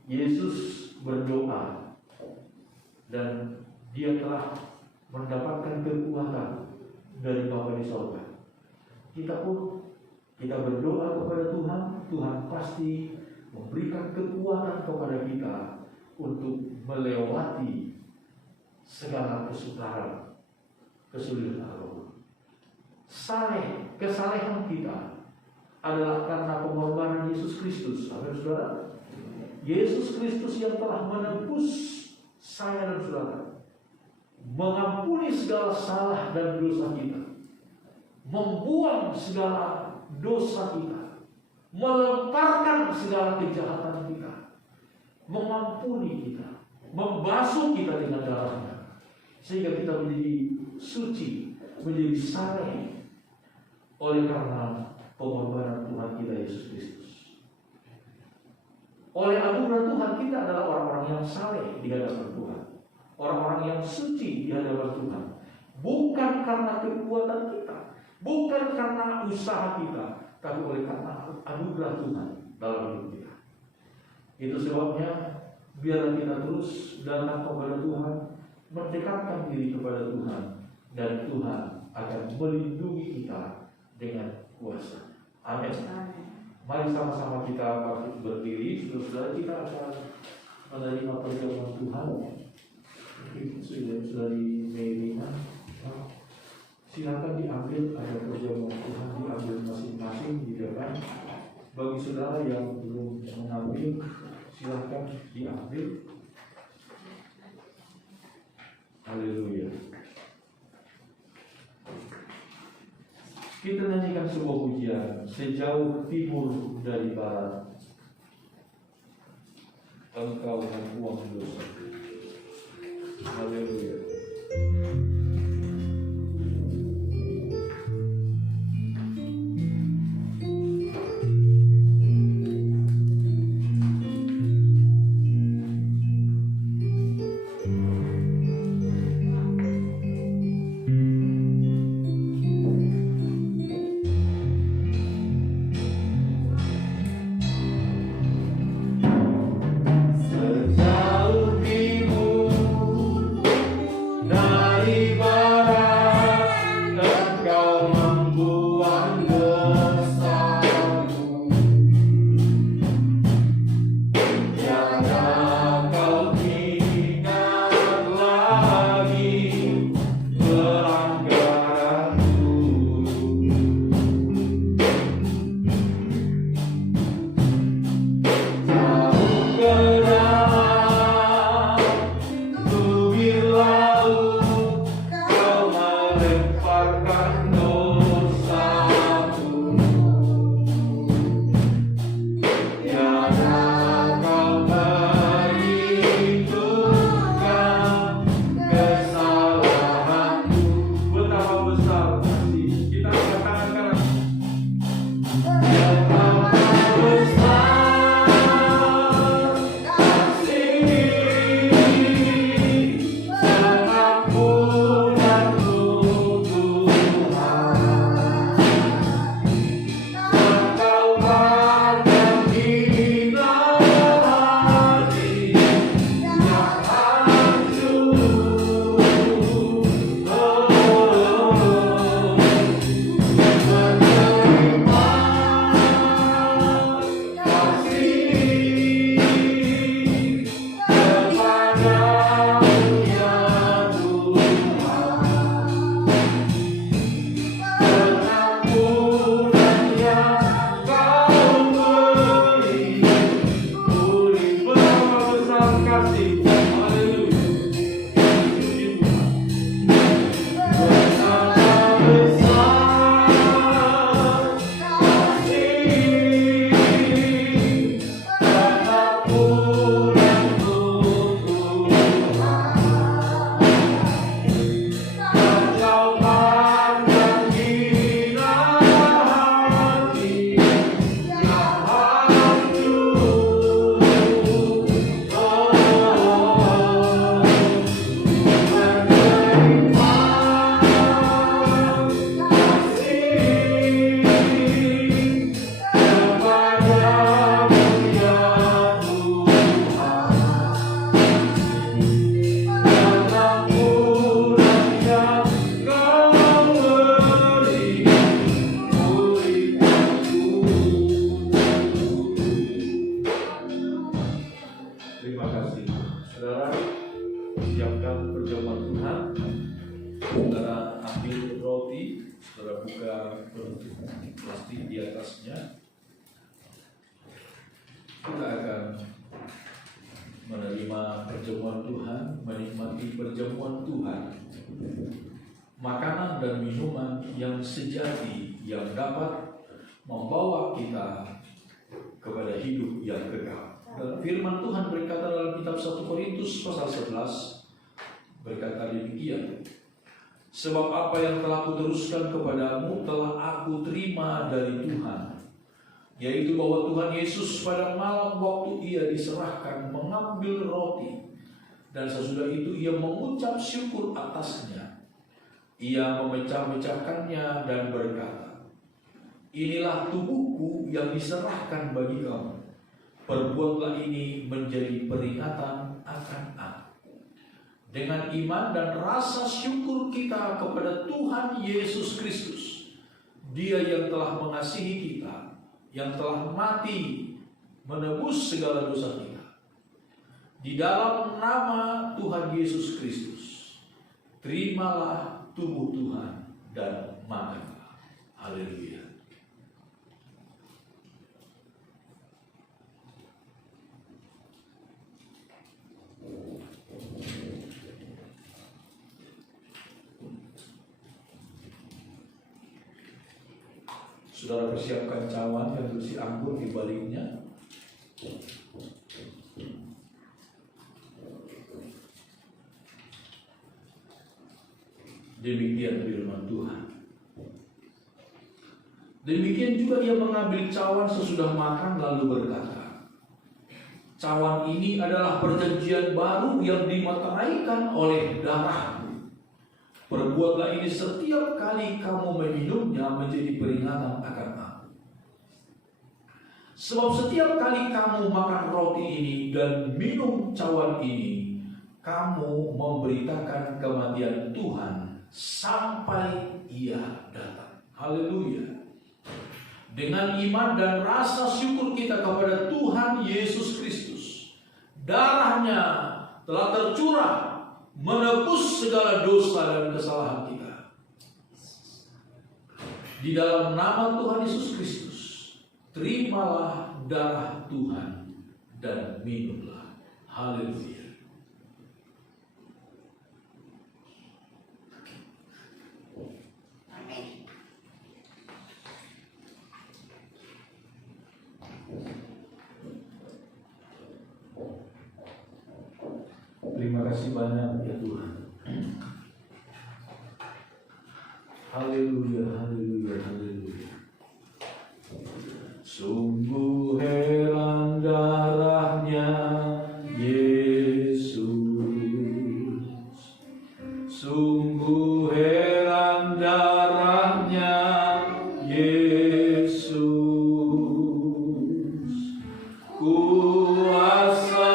Yesus berdoa dan dia telah mendapatkan kekuatan dari Bapa di sorga. Kita pun berdoa kepada Tuhan, Tuhan pasti memberikan kekuatan kepada kita untuk melewati segala kesukaran, kesulitan roh. Kesalehan kita adalah karena pengorbanan Yesus Kristus. Amin, saudara. Yesus Kristus yang telah menebus saya dan saudara, mengampuni segala salah dan dosa kita, membuang segala dosa kita, melemparkan segala kejahatan kita, mengampuni kita, membasuh kita dengan darahnya, sehingga kita menjadi suci, menjadi saleh oleh karena pengorbanan Tuhan kita Yesus Kristus. Oleh anugerah Tuhan kita adalah orang-orang yang saleh di hadapan Tuhan, orang-orang yang suci di hadapan Tuhan, bukan karena kekuatan kita, bukan karena usaha kita, tapi oleh karena anugerah Tuhan dalam hidup kita. Itu sebabnya biarlah kita terus datang kepada Tuhan, mendekatkan diri kepada Tuhan, dan Tuhan akan melindungi kita dengan kuasa. Amin. Mari sama-sama kita berdiri. Saudara, kita akan menerima perjamuan Tuhan. Sudah di meja. Silakan diambil, ada perjamuan Tuhan diambil masing-masing di depan. Bagi saudara yang belum mengambil, silakan diambil. Haleluya. Kita nyanyikan sebuah pujian, sejauh timur dari barat, Engkau membuang dosa. Haleluya. Sejauh timur plastik di atasnya, kita akan menerima perjamuan Tuhan, menikmati perjamuan Tuhan, makanan dan minuman yang sejati yang dapat membawa kita kepada hidup yang kekal. Dan firman Tuhan berkata dalam kitab 1 Korintus pasal 11 berkata demikian, sebab apa yang telah kuteruskan kepadamu telah aku terima dari Tuhan, yaitu bahwa Tuhan Yesus pada malam waktu ia diserahkan mengambil roti, dan sesudah itu ia mengucap syukur atasnya. Ia memecah-mecahkannya dan berkata, inilah tubuhku yang diserahkan bagi kamu. Perbuatlah ini menjadi peringatan akan aku. Dengan iman dan rasa syukur kita kepada Tuhan Yesus Kristus, Dia yang telah mengasihi kita, yang telah mati menebus segala dosa kita. Di dalam nama Tuhan Yesus Kristus, terimalah tubuh Tuhan dan makanlah. Haleluya. Saudara persiapkan cawan dan berisi anggur di baliknya. Demikian firman Tuhan. Demikian juga ia mengambil cawan sesudah makan lalu berkata, cawan ini adalah perjanjian baru yang dimeteraikan oleh darahku. Perbuatlah ini setiap kali kamu meminumnya menjadi peringatan akan aku. Sebab setiap kali kamu makan roti ini dan minum cawan ini, kamu memberitakan kematian Tuhan sampai ia datang. Haleluya. Dengan iman dan rasa syukur kita kepada Tuhan Yesus Kristus, darahnya telah tercurah menebus segala dosa dan kesalahan kita. Di dalam nama Tuhan Yesus Kristus, terimalah darah Tuhan dan minumlah. Haleluya. Terima kasih banyak ya Tuhan. Haleluya, haleluya, haleluya. Sungguh heran darahnya Yesus. Sungguh heran darahnya Yesus. Kuasa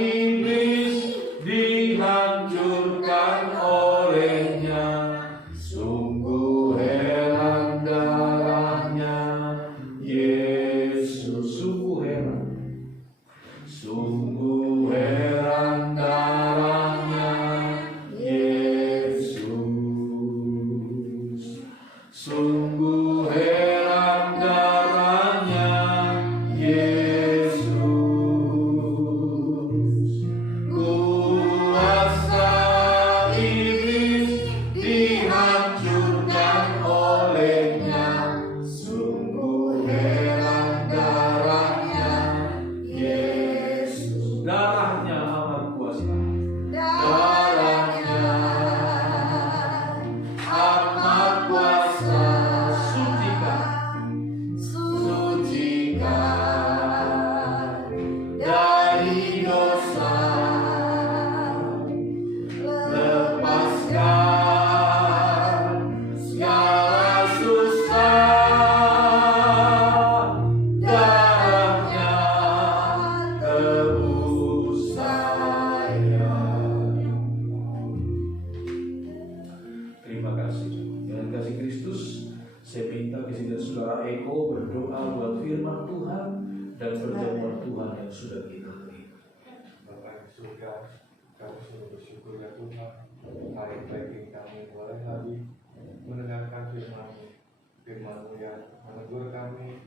iblis dihancurkan olehnya. Sungguh heran darahnya Yesus. Sungguh heran. Sungguh heran darahnya Yesus. Sungguh heran darahnya Yesus. Kuasa iblis dihancurkan olehnya. Sungguh heran darahnya Yesus. Darahnya amat kuasa. Darahnya amat kuasa. Sucikan dari dosa, lepaskan segala susah. Darahnya tebus saya. Terima kasih. Dengan kasih Kristus, saya minta kepada saudara Eko berdoa buat firman Tuhan dan perjamuan Tuhan yang sudah kita terima. Bapak di surga, kami sungguh bersyukur ya Tuhan. Hari pagi kami boleh lagi mendengarkan firman-Mu. firman-Mu yang menegur kami,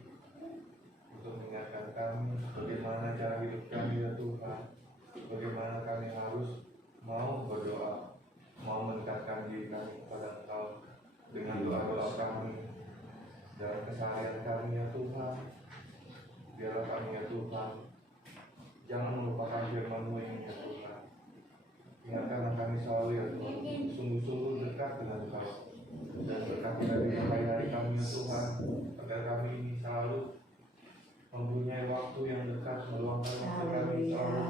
untuk mengingatkan kami bagaimana cara hidup kami ya Tuhan, bagaimana kami harus mau berdoa, mau mendekatkan diri kami kepada Engkau dengan doa-doa kami dalam keseharian kami ya Tuhan. Biarlah kami ya Tuhan jangan melupakan firman-Mu ini ya Tuhan. Ingatkanlah kami selalu ya Tuhan, sungguh-sungguh dekat dengan Engkau, dan berkati dari hari-hari kami ya Tuhan, agar kami ini selalu mempunyai waktu yang dekat, meluangkan waktu kami selalu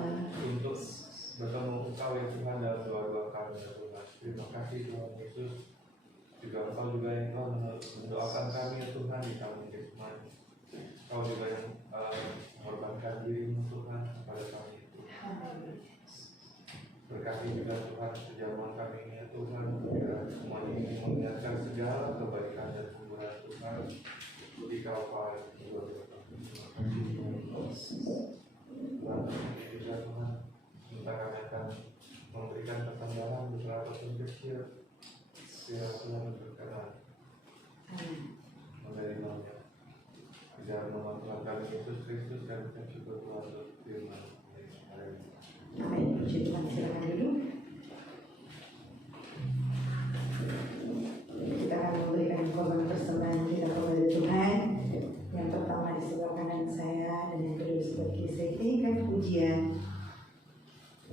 untuk bertemu Engkau ya Tuhan dalam doa-doa kami ya Tuhan. Terima kasih Tuhan Yesus. Juga Engkau juga yang telah mendoakan kami ya Tuhan di kami Getsemani. Engkau juga yang mengorbankan diri-Mu Tuhan kepada kami Tuhan. Berkati juga Tuhan perjamuan kami ini ya Tuhan. Biar semua ini mengingatkan segala kebaikan dan kemurahan Tuhan di Kalvari. Tuhan juga Tuhan, minta kami akan memberikan pertanyaan beberapa kecil. Biar Tuhan berkenan menerimanya. Di dalam nama Tuhan kami Yesus Kristus dan kita syukur Tuhan untuk firman. Amin. Puji Tuhan, silakan duduk. Kita akan memberikan korban persembahan kita kepada Tuhan. Yang pertama di sebelah kanan saya dan yang kedua di sebelah kiri saya. Nyanyikan pujian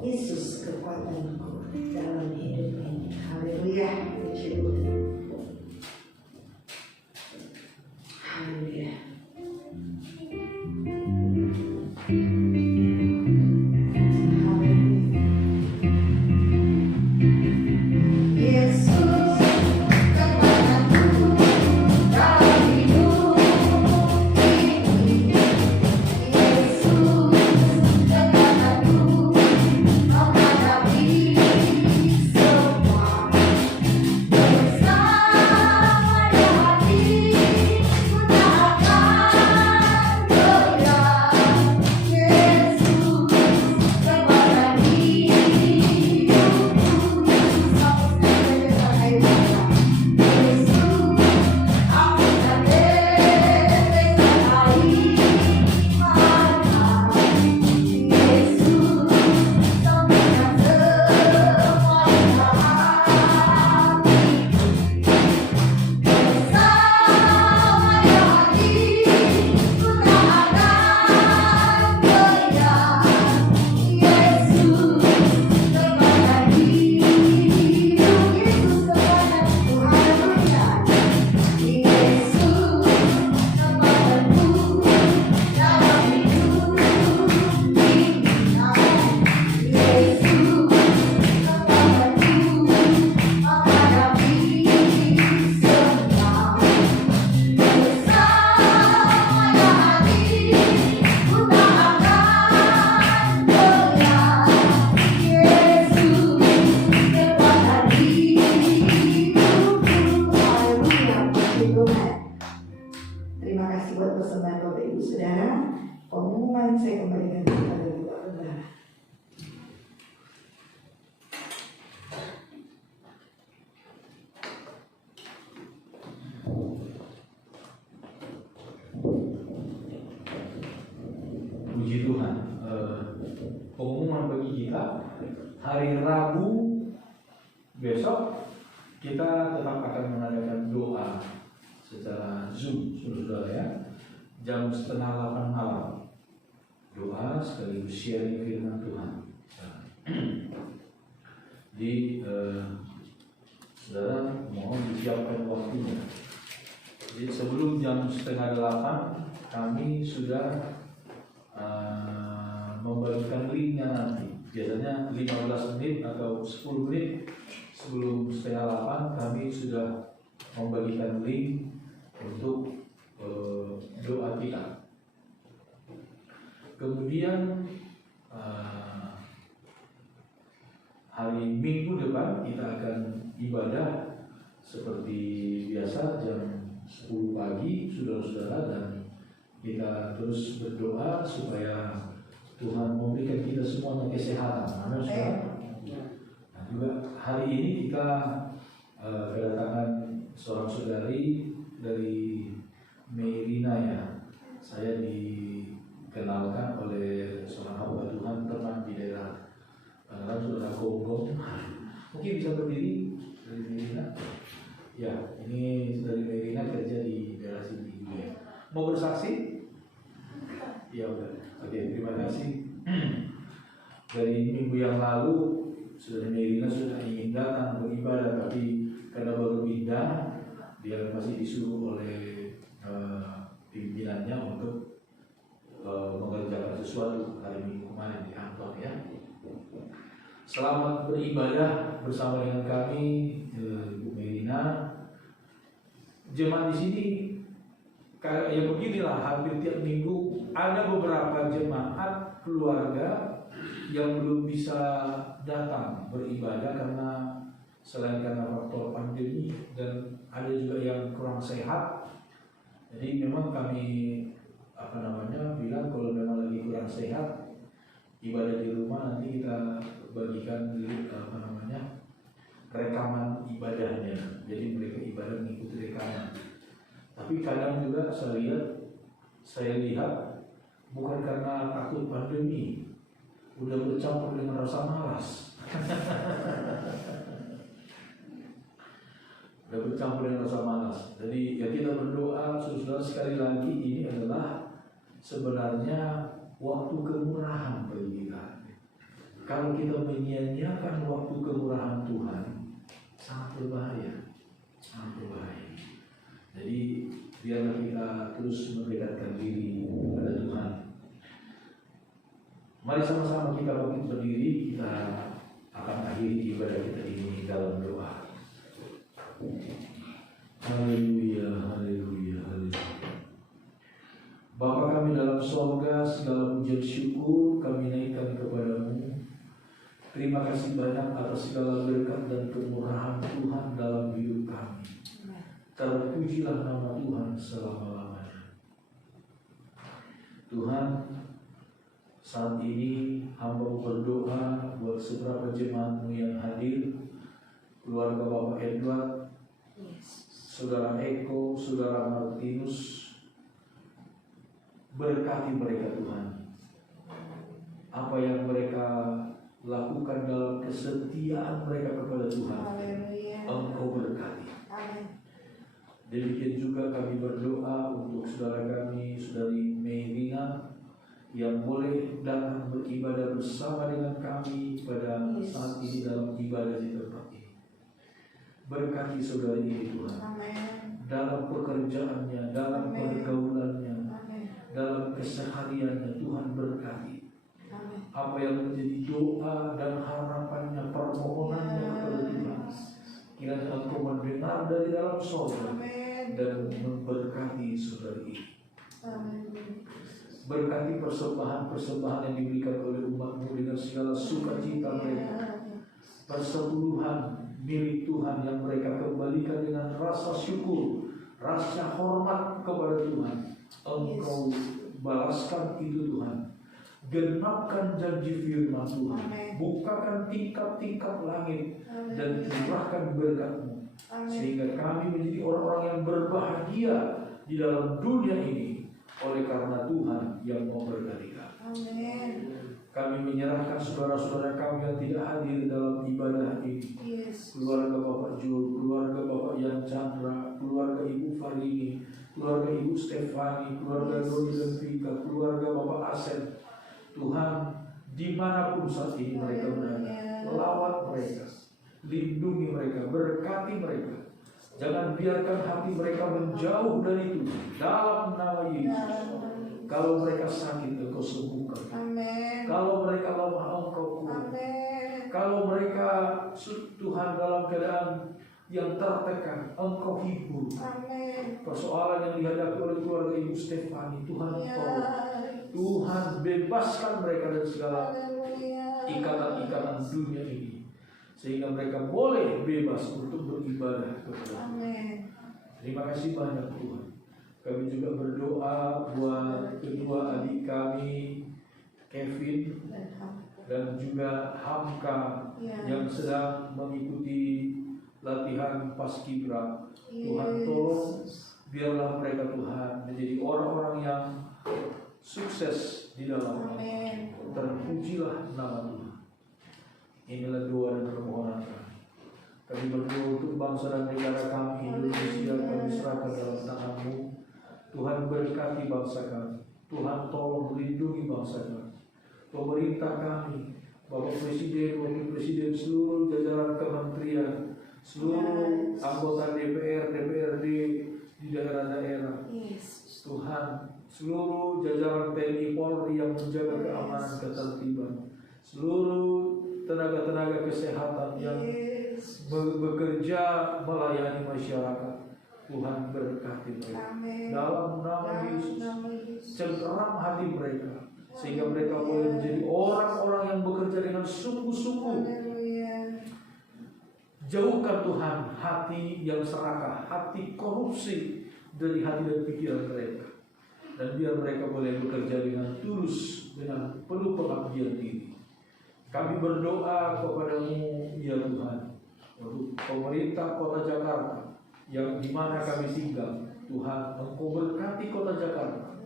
Yesus kekuatanku dalam hidup ini. Haleluya. Puji Tuhan. Haleluya. Puji Tuhan. Pengumuman bagi kita, hari Rabu besok kita tetap akan mengadakan doa secara Zoom, saudara ya, jam 7:30 malam. Doa sekaligus sharing firman Tuhan. Jadi saudara mohon disiapkan waktunya. Jadi sebelum jam 7:30 kami sudah membagikan linknya nanti. Biasanya 15 menit atau 10 menit sebelum 7:30 kami sudah membagikan link untuk doa kita. Kemudian hari Minggu depan kita akan ibadah seperti biasa jam 10 pagi, saudara-saudara, dan kita terus berdoa supaya Tuhan memberikan kita semuanya kesehatan. Amin, saudara. Nah, juga hari ini kita kedatangan seorang saudari dari Merina ya. Saya dikenalkan oleh seorang hamba Tuhan teman di daerah Tangerang, Saudara Gonggong. Mungkin bisa berdiri dari Merina. Ya, ini dari Merina kerja di daerah sini juga. Mau bersaksi? Ya udah. Oke, terima kasih. Dari minggu yang lalu Saudara Merina sudah ingin datang beribadah, tapi karena baru pindah, dia masih disuruh oleh pimpinannya untuk mengerjakan sesuatu hari Minggu kemarin di kantor ya. Selamat beribadah bersama dengan kami, Bu Merina. Jemaat di sini kayak ya beginilah, hampir tiap minggu ada beberapa jemaat keluarga yang belum bisa datang beribadah karena faktor pandemi, dan ada juga yang kurang sehat. Jadi memang kami bilang kalau memang lagi kurang sehat, ibadah di rumah nanti kita bagikan rekaman ibadahnya. Jadi mereka ibadah mengikuti rekaman. Tapi kadang juga saya lihat bukan karena takut pandemi, udah bercampur dengan rasa malas. Udah bercampur dengan rasa malas. Jadi ya kita berdoa, saudara, sekali lagi ini adalah sebenarnya waktu kemurahan bagi kita. Kalau kita menyia-nyiakan waktu kemurahan Tuhan, sangat berbahaya, sangat berbahaya. Jadi biarlah kita terus mendekatkan diri kepada Tuhan. Mari sama-sama kita bangkit berdiri, kita akan akhiri ibadah kita ini dalam doa. Haleluya, haleluya, haleluya. Bapa kami dalam sorga, segala pujian syukur kami naikkan kepadamu. Terima kasih banyak atas segala berkat dan kemurahan Tuhan dalam hidup kami. Terpujilah nama Tuhan selama-lamanya. Tuhan, saat ini hamba berdoa buat seberapa jemaat-Mu yang hadir, keluarga Bapak Edward, Saudara Eko, Saudara Martinus. Berkati mereka Tuhan. Apa yang mereka lakukan dalam kesetiaan mereka kepada Tuhan, Engkau berkati. Demikian juga kami berdoa untuk saudara kami, Saudari Merina, yang boleh datang beribadah bersama dengan kami pada saat ini dalam ibadah di tempat ini. Berkati saudari ini Tuhan, dalam pekerjaannya, dalam pergaulannya, dalam kesehariannya. Tuhan berkati. Apa yang menjadi doa dan harapannya, permohonannya kepada Tuhan, kiranya Engkau mendengar dari dalam surga dan memberkati saudari ini. Berkati persembahan-persembahan yang diberikan oleh umat-Mu dengan segala sukacita mereka. Persepuluhan milik Tuhan yang mereka kembalikan dengan rasa syukur, rasa hormat kepada Tuhan. Engkau balaskan itu Tuhan. Genapkan janji firman Tuhan. Bukakan tingkap-tingkap langit dan curahkan berkat-Mu, sehingga kami menjadi orang-orang yang berbahagia di dalam dunia ini oleh karena Tuhan yang memberkati kami. Kami menyerahkan saudara-saudara kami yang tidak hadir dalam ibadah ini. Keluarga Bapak Jul, keluarga Bapak Yan Chandra, keluarga Ibu Farini, keluarga Ibu Stefani, keluarga Doni dan Vika, keluarga Bapak Asep. Tuhan, dimanapun saat ini mereka berada, lawat mereka, lindungi mereka, berkati mereka. Jangan biarkan hati mereka menjauh dari Tuhan. Dalam nama Yesus. Kalau mereka sakit, Engkau sembuhkan. Kalau mereka lemah, Engkau kuat. Kalau mereka Tuhan dalam keadaan yang tertekan, Engkau hibur. Persoalan yang dihadapi oleh keluarga Ibu Stefani, Tuhan tolong. Tuhan bebaskan mereka dari segala ikatan-ikatan dunia ini, sehingga mereka boleh bebas untuk beribadah kepada Tuhan. Terima kasih banyak Tuhan. Kami juga berdoa buat kedua adik kami, Kevin dan juga Hamka, yang sedang mengikuti latihan paskibra. Tuhan tolong Biarlah mereka Tuhan menjadi orang-orang yang sukses di dalam. Amin. Terpujilah nama Tuhan. Inilah doa dan permohonan kami. Kami berdoa untuk bangsa dan negara kami Indonesia, kami serahkan dalam tangan-Mu. Tuhan berkati bangsa kami. Tuhan tolong lindungi bangsa kami. Pemerintah kami, Bapak Presiden, Wakil Presiden, seluruh jajaran kementerian, seluruh anggota DPR, DPRD di daerah-daerah. Tuhan, seluruh jajaran TNI Polri yang menjaga keamanan ketertiban, seluruh tenaga-tenaga kesehatan yang bekerja melayani masyarakat, Tuhan berkati mereka. Dalam nama Yesus, cengkeram hati mereka sehingga mereka boleh menjadi orang-orang yang bekerja dengan sungguh-sungguh. Jauhkan Tuhan hati yang serakah, hati korupsi dari hati dan pikiran mereka, dan biar mereka boleh bekerja dengan tulus, dengan penuh pengabdian diri. Kami berdoa kepada-Mu ya Tuhan, untuk pemerintah Kota Jakarta yang dimana kami tinggal. Tuhan, Engkau berkati Kota Jakarta,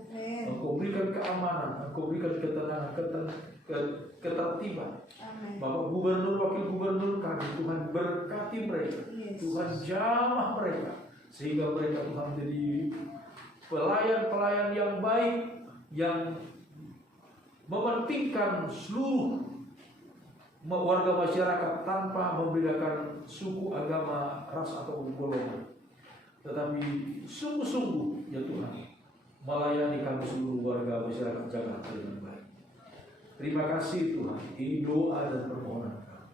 Engkau berikan keamanan, Engkau berikan ketenangan, ketertiban. Bapak Gubernur, Wakil Gubernur kami, Tuhan berkati mereka, Tuhan jamah mereka, sehingga mereka Tuhan menjadi pelayan-pelayan yang baik, yang mementingkan seluruh warga masyarakat tanpa membedakan suku, agama, ras atau golongan, tetapi sungguh-sungguh ya Tuhan melayani kami seluruh warga masyarakat Jakarta dengan baik. Terima kasih Tuhan, ini doa dan permohonan kami.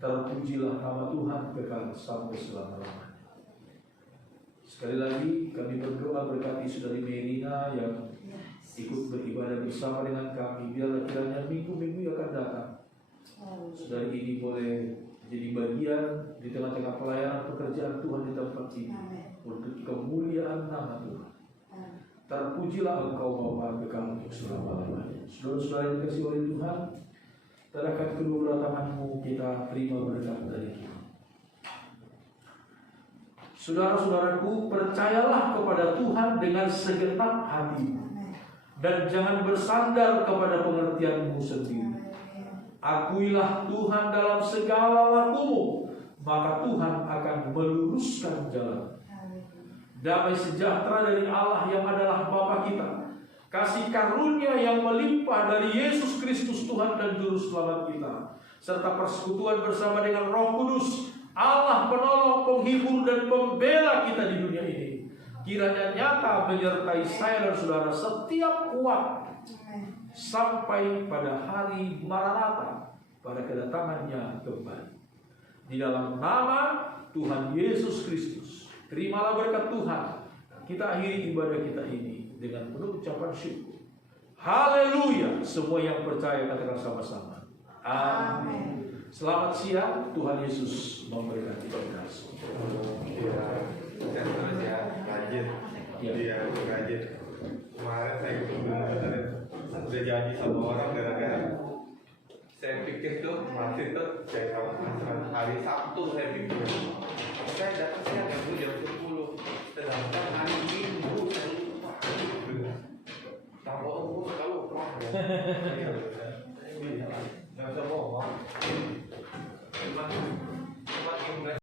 Terpujilah nama Tuhan kekal sampai selama-lamanya. Sekali lagi kami berdoa berkati Saudari Merina yang ikut beribadah bersama dengan kami. Biarlah kiranya minggu-minggu yang akan datang Saudari ini boleh jadi bagian di tengah-tengah pelayanan pekerjaan Tuhan di tempat ini, untuk kemuliaan nama Tuhan. Terpujilah Engkau Bapa kekal untuk selama-lamanya. Saudara-saudara yang dikasihi oleh Tuhan, tadahkan kedua tangan-Mu kita terima berkat dari Tuhan. Saudara-saudaraku, percayalah kepada Tuhan dengan segenap hati, dan jangan bersandar kepada pengertian-Mu sendiri. Akuilah Tuhan dalam segala lakumu, maka Tuhan akan meluruskan jalan. Damai sejahtera dari Allah yang adalah Bapa kita, kasih karunia yang melimpah dari Yesus Kristus Tuhan dan Juru Selamat kita, serta persekutuan bersama dengan Roh Kudus, Allah penolong, penghibur dan pembela kita di dunia ini, kiranya nyata menyertai saya dan saudara setiap waktu sampai pada hari Maranatha, pada kedatangannya kembali. Di dalam nama Tuhan Yesus Kristus, terimalah berkat Tuhan. Kita akhiri ibadah kita ini dengan penuh ucapan syukur. Haleluya. Semua yang percaya katakan sama-sama. Amin. Selamat siang. Tuhan Yesus memberkati kita semua. Saya terus ya, rajin. Dia rajin. Kemarin saya benar-benar udah janji sama orang gara-gara saya pikir tuh masih tuh saya hari Sabtu saya pikir saya datang saya jam 10 sedangkan hari Minggu saya lupa tahu tahu